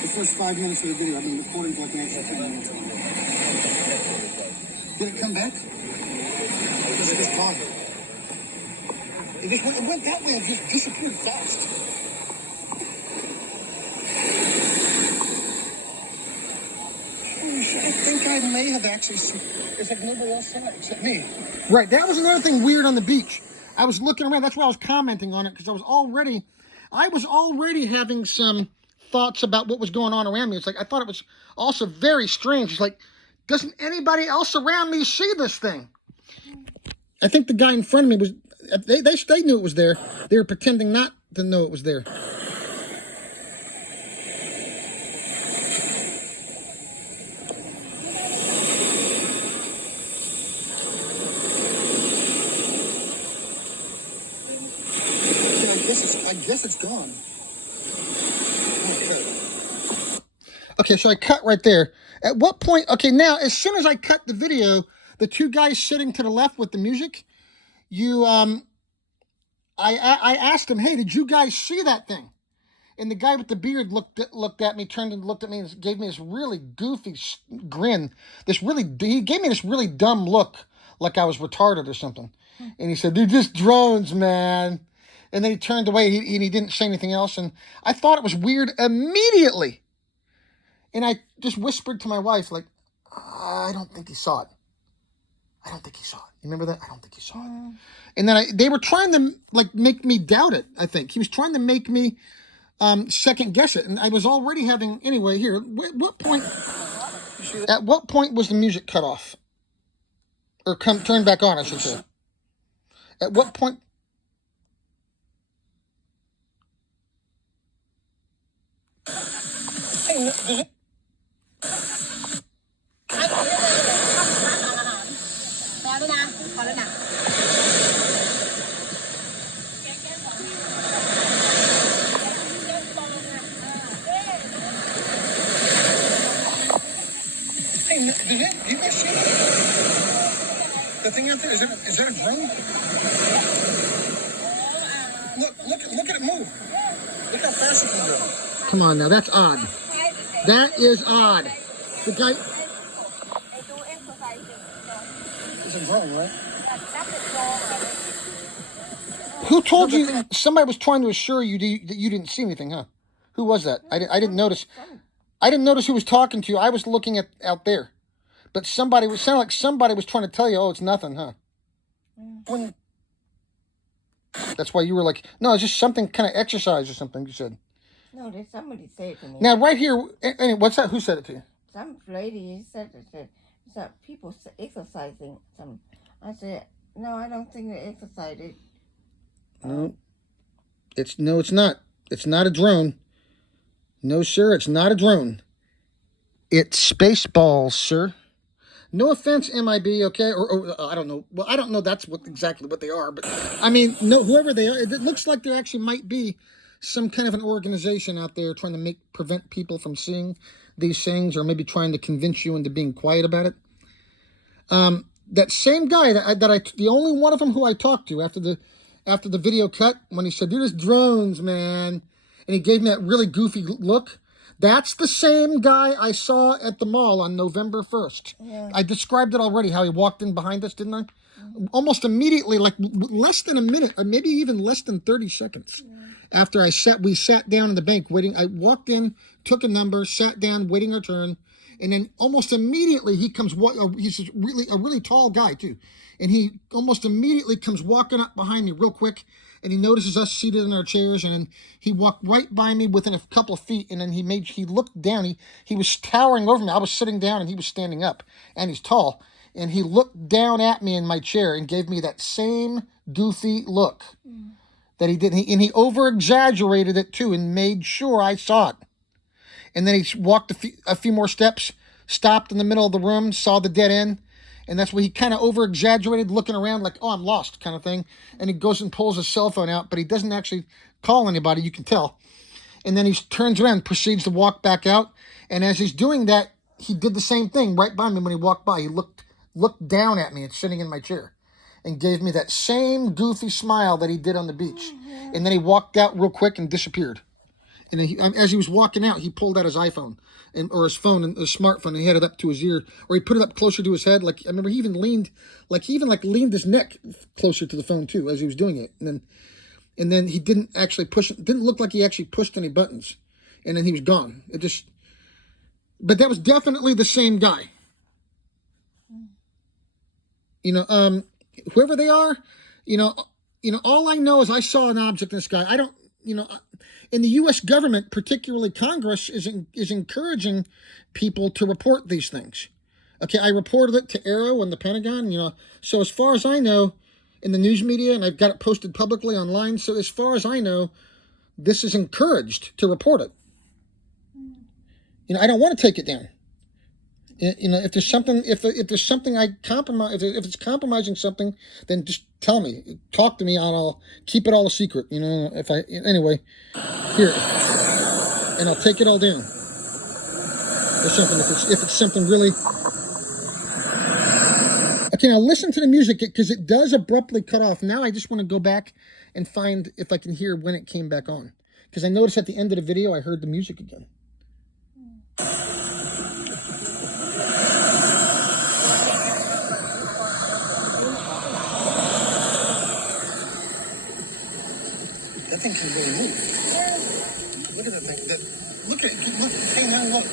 The first 5 minutes of the video, I've been recording for like an extra 10 minutes. Did it come back? It just gone. It went that way. It just disappeared fast. I think I may have actually seen. It's like nobody else saw it except me. Right, that was another thing weird on the beach. I was looking around. That's why I was commenting on it, because I was already having some thoughts about what was going on around me. It's like I thought it was also very strange. It's like, doesn't anybody else around me see this thing? I think the guy in front of me was. They knew it was there. They were pretending not to know it was there. I guess it's gone. Okay, so I cut right there. At what point? Okay, now as soon as I cut the video, the two guys sitting to the left with the music, I asked him, "Hey, did you guys see that thing?" And the guy with the beard looked at me, turned and looked at me, and gave me this really goofy grin. He gave me this really dumb look, like I was retarded or something. And he said, "They're just drones, man." And then he turned away. He didn't say anything else. And I thought it was weird immediately. And I just whispered to my wife, like, "I don't think he saw it. I don't think he saw it." You remember that? I don't think he saw it. And then they were trying to like make me doubt it. I think he was trying to make me second guess it. And I was already having anyway. Here, what point? At what point was the music cut off, or turned back on? I should say. At what point? Did you guys see that? The thing out there, is that a drone? Look at it move. Look how fast it can go. Come on now, that's odd. That is odd. The guy. It's a drone, right? Who told No, the you? thing- Somebody was trying to assure you that you didn't see anything, huh? Who was that? I didn't notice. Some- I didn't notice who was talking to you. I was looking at out there, but somebody was sounded like somebody was trying to tell you, "Oh, it's nothing, huh?" When That's why you were like, "No, it's just something kind of exercise or something." You said. No, there's somebody said to me. Now, right here, and what's that? Who said it to you? Some lady said that people exercising. Some. I said, no, I don't think they're exercising. No, it's not. It's not a drone. No, sir, it's not a drone. It's Spaceballs, sir. No offense, MIB, okay? Or I don't know. Well, I don't know that's exactly what they are, but I mean, no, whoever they are, it looks like there actually might be some kind of an organization out there trying to prevent people from seeing these things, or maybe trying to convince you into being quiet about it. That same guy the only one of them who I talked to after the video cut, when he said, "Dude, it's drones, man," and he gave me that really goofy look. That's the same guy I saw at the mall on November 1st. Yeah. I described it already, how he walked in behind us, didn't I? Almost immediately, like less than a minute, or maybe even less than 30 seconds after we sat down in the bank waiting. I walked in, took a number, sat down, waiting our turn, and then almost immediately he comes. He's a really tall guy too, and he almost immediately comes walking up behind me real quick. And he notices us seated in our chairs, and then he walked right by me within a couple of feet, and then he looked down. He was towering over me. I was sitting down, and he was standing up, and he's tall. And he looked down at me in my chair and gave me that same goofy look that he did. And he over-exaggerated it, too, and made sure I saw it. And then he walked a few more steps, stopped in the middle of the room, saw the dead end. And that's where he kind of over-exaggerated, looking around like, "Oh, I'm lost," kind of thing. And he goes and pulls his cell phone out, but he doesn't actually call anybody, you can tell. And then he turns around, proceeds to walk back out. And as he's doing that, he did the same thing right by me when he walked by. He looked down at me and sitting in my chair and gave me that same goofy smile that he did on the beach. And then he walked out real quick and disappeared. And then as he was walking out, he pulled out his iPhone or his phone and his smartphone, and he had it up to his ear, or he put it up closer to his head. Like I remember, he even leaned his neck closer to the phone too as he was doing it. And then he didn't actually push. It didn't look like he actually pushed any buttons. And then he was gone. But that was definitely the same guy. Whoever they are, all I know is I saw an object in the sky. I don't. In the U.S. government, particularly Congress, is encouraging people to report these things. Okay, I reported it to Arrow and the Pentagon, So as far as I know, in the news media, and I've got it posted publicly online, so as far as I know, this is encouraged to report it. I don't want to take it down. If there's something I compromise, if it's compromising something, then just tell me, talk to me, and I'll keep it all a secret. Anyway, here, and I'll take it all down. Or something if it's something really. Okay, now listen to the music because it does abruptly cut off. Now I just want to go back and find if I can hear when it came back on, because I noticed at the end of the video I heard the music again. that thing can really move. Look at that thing. Look. Hey, now look.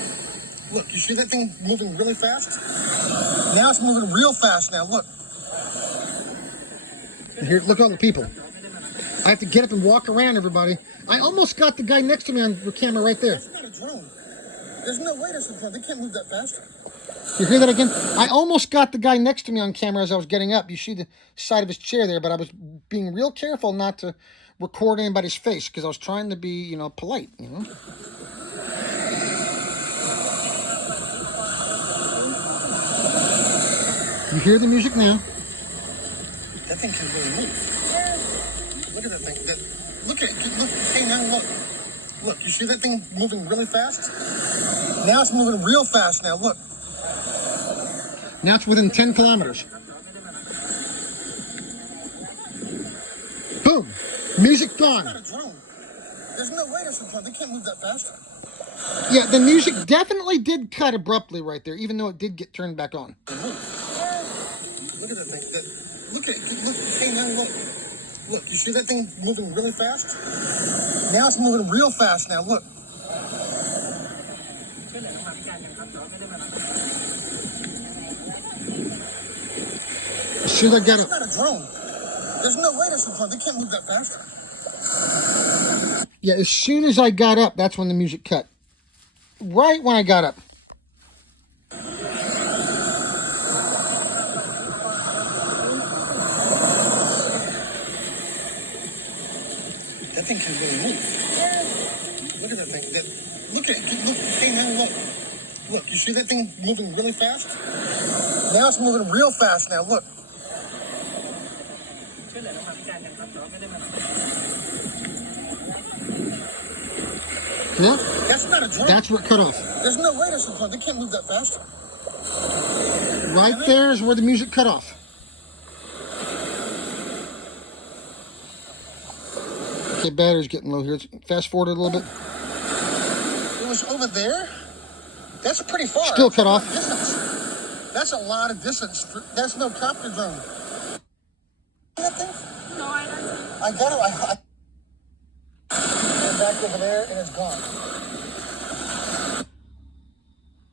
Look, you see that thing moving really fast? Now it's moving real fast. Now look. And here, look at all the people. I have to get up and walk around, everybody. I almost got the guy next to me on the camera right there. That's not a drone. There's no way that's a drone. They can't move that fast. You hear that again? I almost got the guy next to me on camera as I was getting up. You see the side of his chair there, but I was being real careful not to record anybody's face because I was trying to be, polite, You hear the music now. That thing can really move. Look at that thing. Look. Hey, now look. Look, you see that thing moving really fast? Now it's moving real fast. Now look. Now it's within 10 kilometers. Boom. Music gone. That's not a drone. There's no way that's a drone. They can't move that fast. Yeah, the music definitely did cut abruptly right there, even though it did get turned back on. Look at that thing. Look. Hey, now look. Look, you see that thing moving really fast? Now it's moving real fast now, look. As soon as I got That's up. not a drone. There's no way that's a drone. They can't move that fast. Yeah, as soon as I got up, that's when the music cut. Right when I got up. That thing can really move. Look at that thing. Look at it. Look, hey, now look. Look, you see that thing moving really fast? Now it's moving real fast now, look. Yeah, That's not a drone. that's what cut off. There's no way that's a drone. They can't move that fast. Right there is where the music cut off. Okay, battery's getting low here. Let's fast forward a little bit. It was over there. That's pretty far. Still cut off. Distance. That's a lot of distance. That's no copter drone. That thing? No, I don't. I got it. And back over there, and it's gone.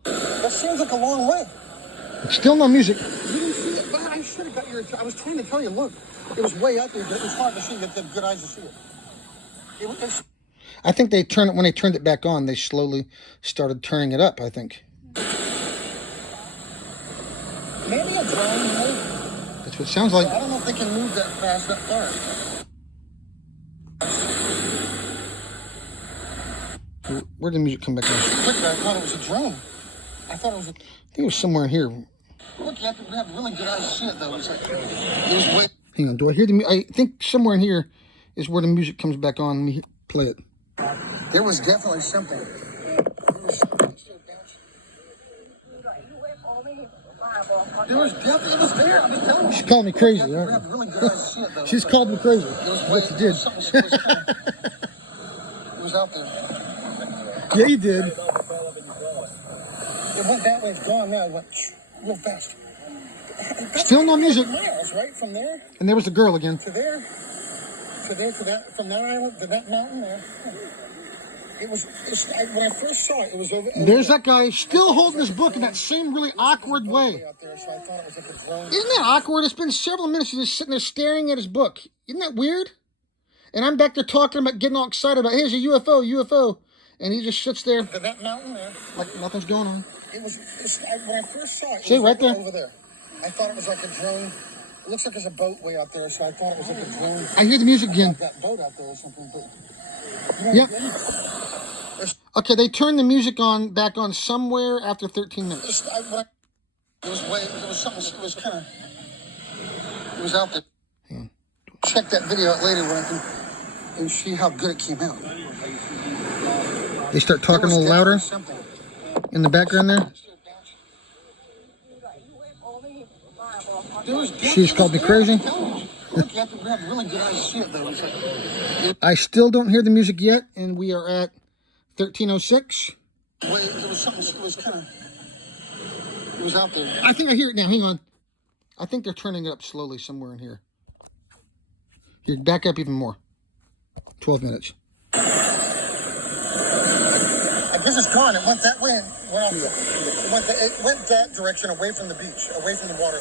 That seems like a long way. Still no music. You didn't see it, but I should have got your. I was trying to tell you. Look, it was way out there, but it was hard to see. You have to have good eyes to see it. It's I think they turned it when they turned it back on. They slowly started turning it up. I think maybe a drone. Maybe. that's what it sounds like. I don't know if they can move that fast, that far. Where did the music come back on? I Quicker, I thought it was a drone. I thought it was a. think it was somewhere here. Look, you have to have really good eyes to see it, though. It's like, it was way. Hang on. Do I hear the? I think somewhere in here is where the music comes back on. Let me play it. There was definitely something. There was definitely, it was there. I'm just telling you. She called me crazy. You Right? have to really good eyes to see it, though. She's called me crazy. It was What way, you did. It was out there. Yeah, you did. It went that way, it's gone now. It went real fast. Still no music. Miles, right? From there And there was the girl again. to there, to there, to that, from that island to that mountain there. When I first saw it, it was over. There's that guy still holding his book in that same really awkward way. Out there, so I thought it was like a drone. Isn't that awkward? It's been several minutes. He's just sitting there staring at his book. Isn't that weird? And I'm back there talking about getting all excited about, hey, there's a UFO, UFO. And he just sits there To that mountain there. like nothing's going on. When I first saw it, See, was right there. over there. I thought it was like a drone. It looks like there's a boat way out there, so I thought it was like a drone. I hear the music again. Like that boat out there or something. But Yep. Okay, they turned the music on back on somewhere after 13 minutes. it was something. It was kind of. It was out there. Hang on. Check that video out later when I can and see how good it came out. They start talking a little louder Something. in the background there. She's called me crazy. Look, you have to have really good eyes to see it, though. It's like, I still don't hear the music yet, and we are at 13:06. it was something. It was kind of. It was out there. I think I hear it now. Hang on. I think they're turning it up slowly somewhere in here. Here, back up even more. 12 minutes. I guess it's gone. It went that way and went off. It went that direction, away from the beach, away from the water.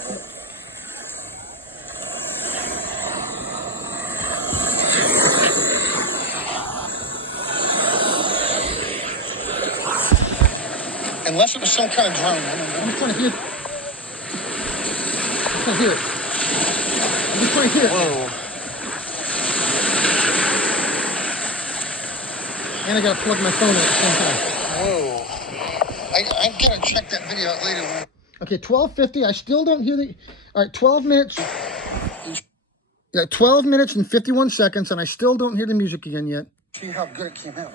Unless it was some kind of drone. I don't know. I'm just trying to hear it. I'm trying to hear it. I'm just trying to hear it. Whoa. And I gotta plug my phone in at the same time. Whoa. I'm gonna check that video out later. Okay, 12:50. I still don't hear the. All right, 12 minutes. Yeah, 12 minutes and 51 seconds, and I still don't hear the music again yet. See how good it came out.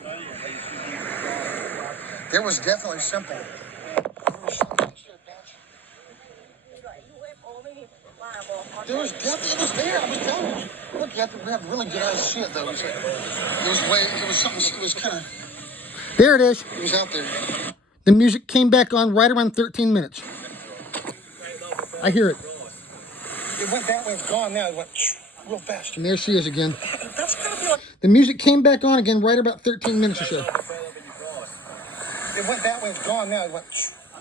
There was definitely something. There was definitely. It was there. I was telling you. Look, you have to have really good eyes to see it, though. It's like, it was something. It was kind of. There it is. It was out there. The music came back on right around 13 minutes. I hear it. It went that way. It's gone now. It went real fast. And there she is again. That's gotta be like. The music came back on again right about 13 minutes or so. It went that way. It's gone now. It went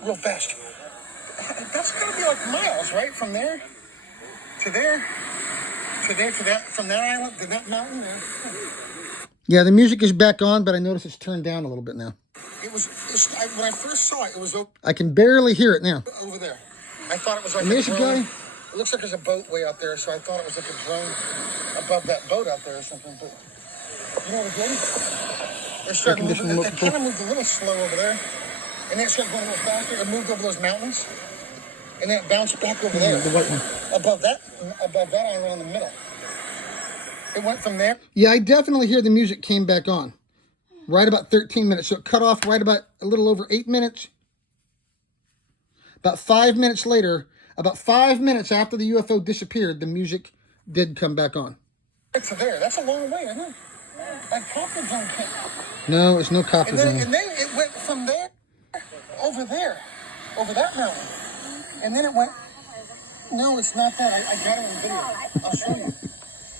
real fast. That's gotta be like miles, right? From there to there to there to that. From that island to that mountain. Yeah, the music is back on, but I notice it's turned down a little bit now. When I first saw it, it was I can barely hear it now. over there. I thought it was like And there's a drone. guy. It looks like there's a boat way out there, so I thought it was like a drone above that boat out there or something. But you know what it did? It started moving. It kind of moved a little slow over there, and then it started going a little faster. It moved over those mountains, and then it bounced back over there. The white one. Above that island in the middle. It went from there. Yeah, I definitely hear the music came back on. Right about 13 minutes. So it cut off right about a little over 8 minutes. About 5 minutes later, about 5 minutes after the UFO disappeared, the music did come back on. To there. That's a long way, isn't it? Like copper zone. No, it's no copper And zone. then it went from there over there, over that mountain. And then it went. No, it's not that. I got it on video. I'll show you.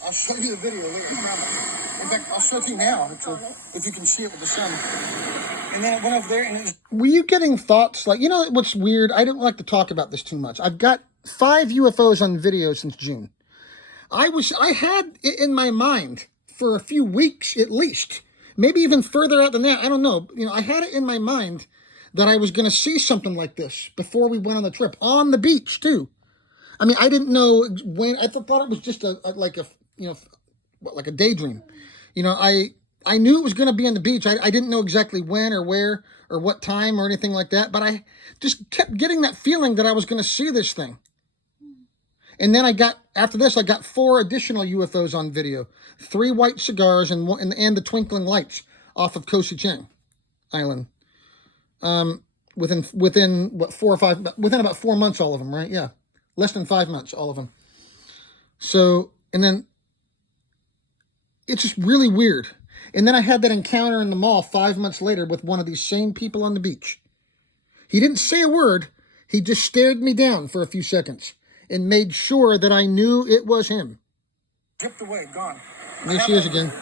I'll show you the video later. In fact, I'll show it to you now if you can see it with the sun. And then it went over there and it was. Were you getting thoughts like, you know what's weird? I don't like to talk about this too much. I've got 5 UFOs on video since June. I had it in my mind for a few weeks at least, maybe even further out than that. I don't know. You know, I had it in my mind that I was going to see something like this before we went on the trip on the beach too. I mean, I didn't know when. I thought it was just like a daydream. You know, I knew it was going to be on the beach. I didn't know exactly when or where or what time or anything like that. But I just kept getting that feeling that I was going to see this thing. And then after this, I got 4 additional UFOs on video. 3 white cigars and the twinkling lights off of Koh Chang Island. Within what, 4 or 5, within about 4 months, all of them, right? Yeah. Less than 5 months, all of them. So, and then it's just really weird. And then I had that encounter in the mall 5 months later with one of these same people on the beach. He didn't say a word. He just stared me down for a few seconds and made sure that I knew it was him. Dripped away, gone. There she is again.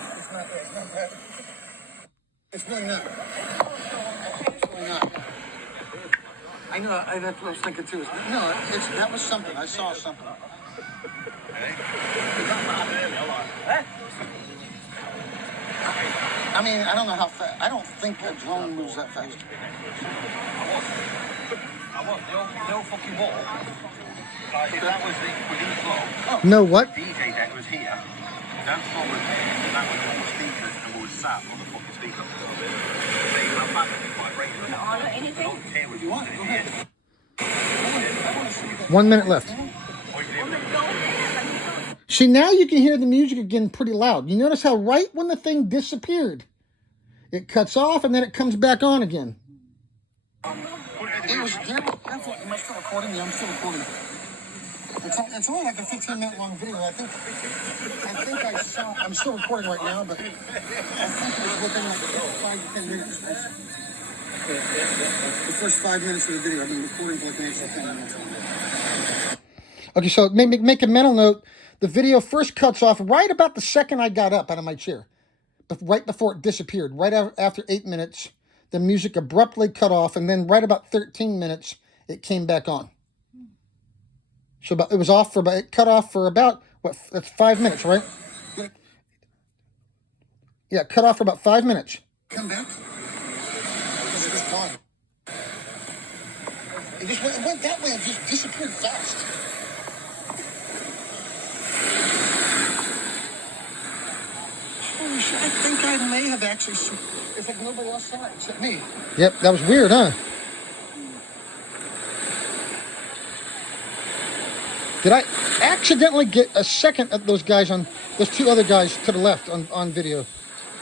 It's really not. It's really not. I know, that's what I was thinking too. No, that was something. I saw something. I mean, I don't know how fast. I don't think a drone moves that fast. I was. The old fucking wall. If that was the police law. No, what? The DJ deck was here. Dance floor was there. And that was all the speakers and we were sat on the fucking speaker. They have back vibration. Anything? I don't care what you want. Go ahead. 1 minute left. See, now you can hear the music again pretty loud. You notice how right when the thing disappeared, it cuts off and then it comes back on again. It was there. Am I still recording? Yeah, I'm still recording. It's only like a 15-minute long video. I think I saw. I'm still recording right now, but I think it was within like 5 to 10 minutes. The first 5 minutes of the video. I've been recording for like an extra 10 minutes. Okay, so make a mental note. The video first cuts off right about the second I got up out of my chair. But right before it disappeared, right after 8 minutes, the music abruptly cut off, and then right about 13 minutes, it came back on. So it was off for about, it cut off for about, that's 5 minutes, right? Yeah, cut off for about 5 minutes. Come back. It's just gone. It went that way. It just disappeared fast. Holy shit! I think I may have actually. It's like nobody else saw it except me. Yep, that was weird, huh? Did I accidentally get a second of those guys those 2 other guys to the left on video?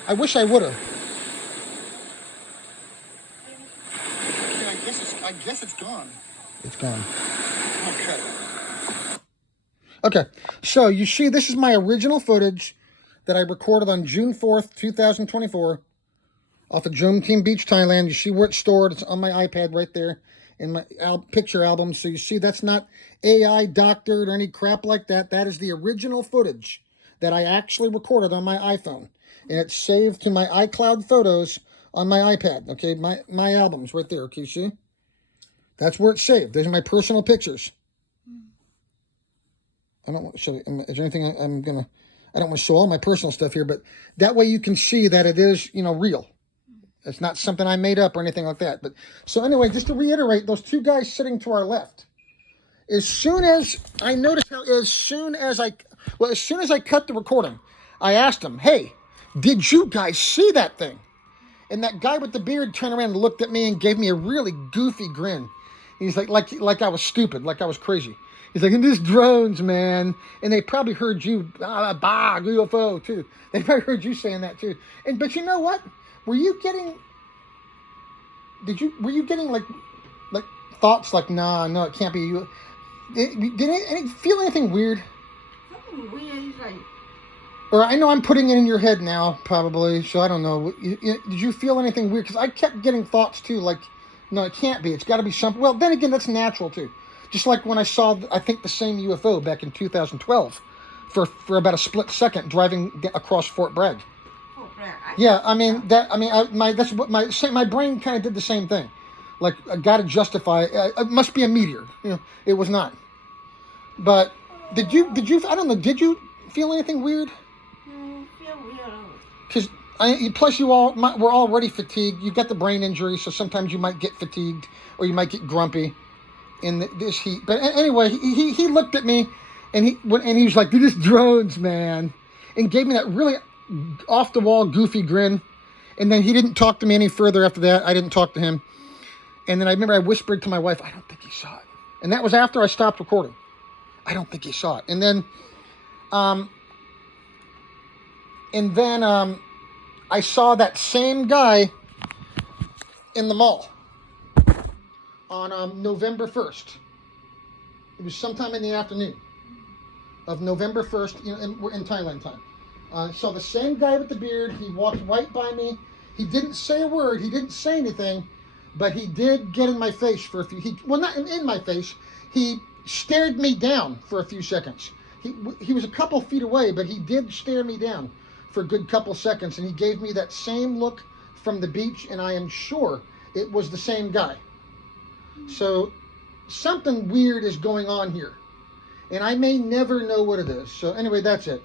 I wish I would have. Okay, I guess it's gone. It's gone. Okay. Okay, so you see, this is my original footage that I recorded on June 4th, 2024, off of Jom Kim Beach, Thailand. You see where it's stored. It's on my iPad right there in my picture album. So you see that's not AI doctored or any crap like that. That is the original footage that I actually recorded on my iPhone. And it's saved to my iCloud photos on my iPad. Okay, my albums right there. Okay, see? That's where it's saved. Those are my personal pictures. I don't want to show you. Is there anything I don't want to show all my personal stuff here, but that way you can see that it is, real. It's not something I made up or anything like that. But so anyway, just to reiterate, those two guys sitting to our left. As soon as I noticed as soon as I cut the recording, I asked them, "Hey, did you guys see that thing?" And that guy with the beard turned around and looked at me and gave me a really goofy grin. He's like I was stupid, like I was crazy. He's like, "And these drones, man." And they probably heard you, UFO too. They probably heard you saying that too. But you know what? Were you getting like thoughts like, nah, no, it can't be you? Did you feel anything weird? Something weird. He's like, Or I know I'm putting it in your head now, probably, so I don't know. Did you feel anything weird? Because I kept getting thoughts, too, like, no, it can't be. It's got to be something. Well, then again, that's natural, too. Just like when I saw, I think, the same UFO back in 2012 for about a split second driving across Fort Bragg. Yeah, I mean, that's what my brain kind of did the same thing. Like, I got to justify it must be a meteor. It was not. But did you, I don't know, did you feel anything weird? Feel weird. Because plus we're already fatigued. You got the brain injury, so sometimes you might get fatigued or you might get grumpy in this heat. But anyway, he looked at me and he was like, "They're just drones, man," and gave me that really off the wall goofy grin. And then he didn't talk to me any further after that. I didn't talk to him. And then I remember I whispered to my wife, "I don't think he saw it." And that was after I stopped recording. I don't think he saw it. And then I saw that same guy in the mall on November 1st. It was sometime in the afternoon of November 1st, in Thailand time. Saw the same guy with the beard. He walked right by me. He didn't say a word. He didn't say anything, but he did get in my face for a few. Not in my face. He stared me down for a few seconds. He was a couple feet away, but he did stare me down for a good couple seconds, and he gave me that same look from the beach, and I am sure it was the same guy. So something weird is going on here, and I may never know what it is. So anyway, that's it.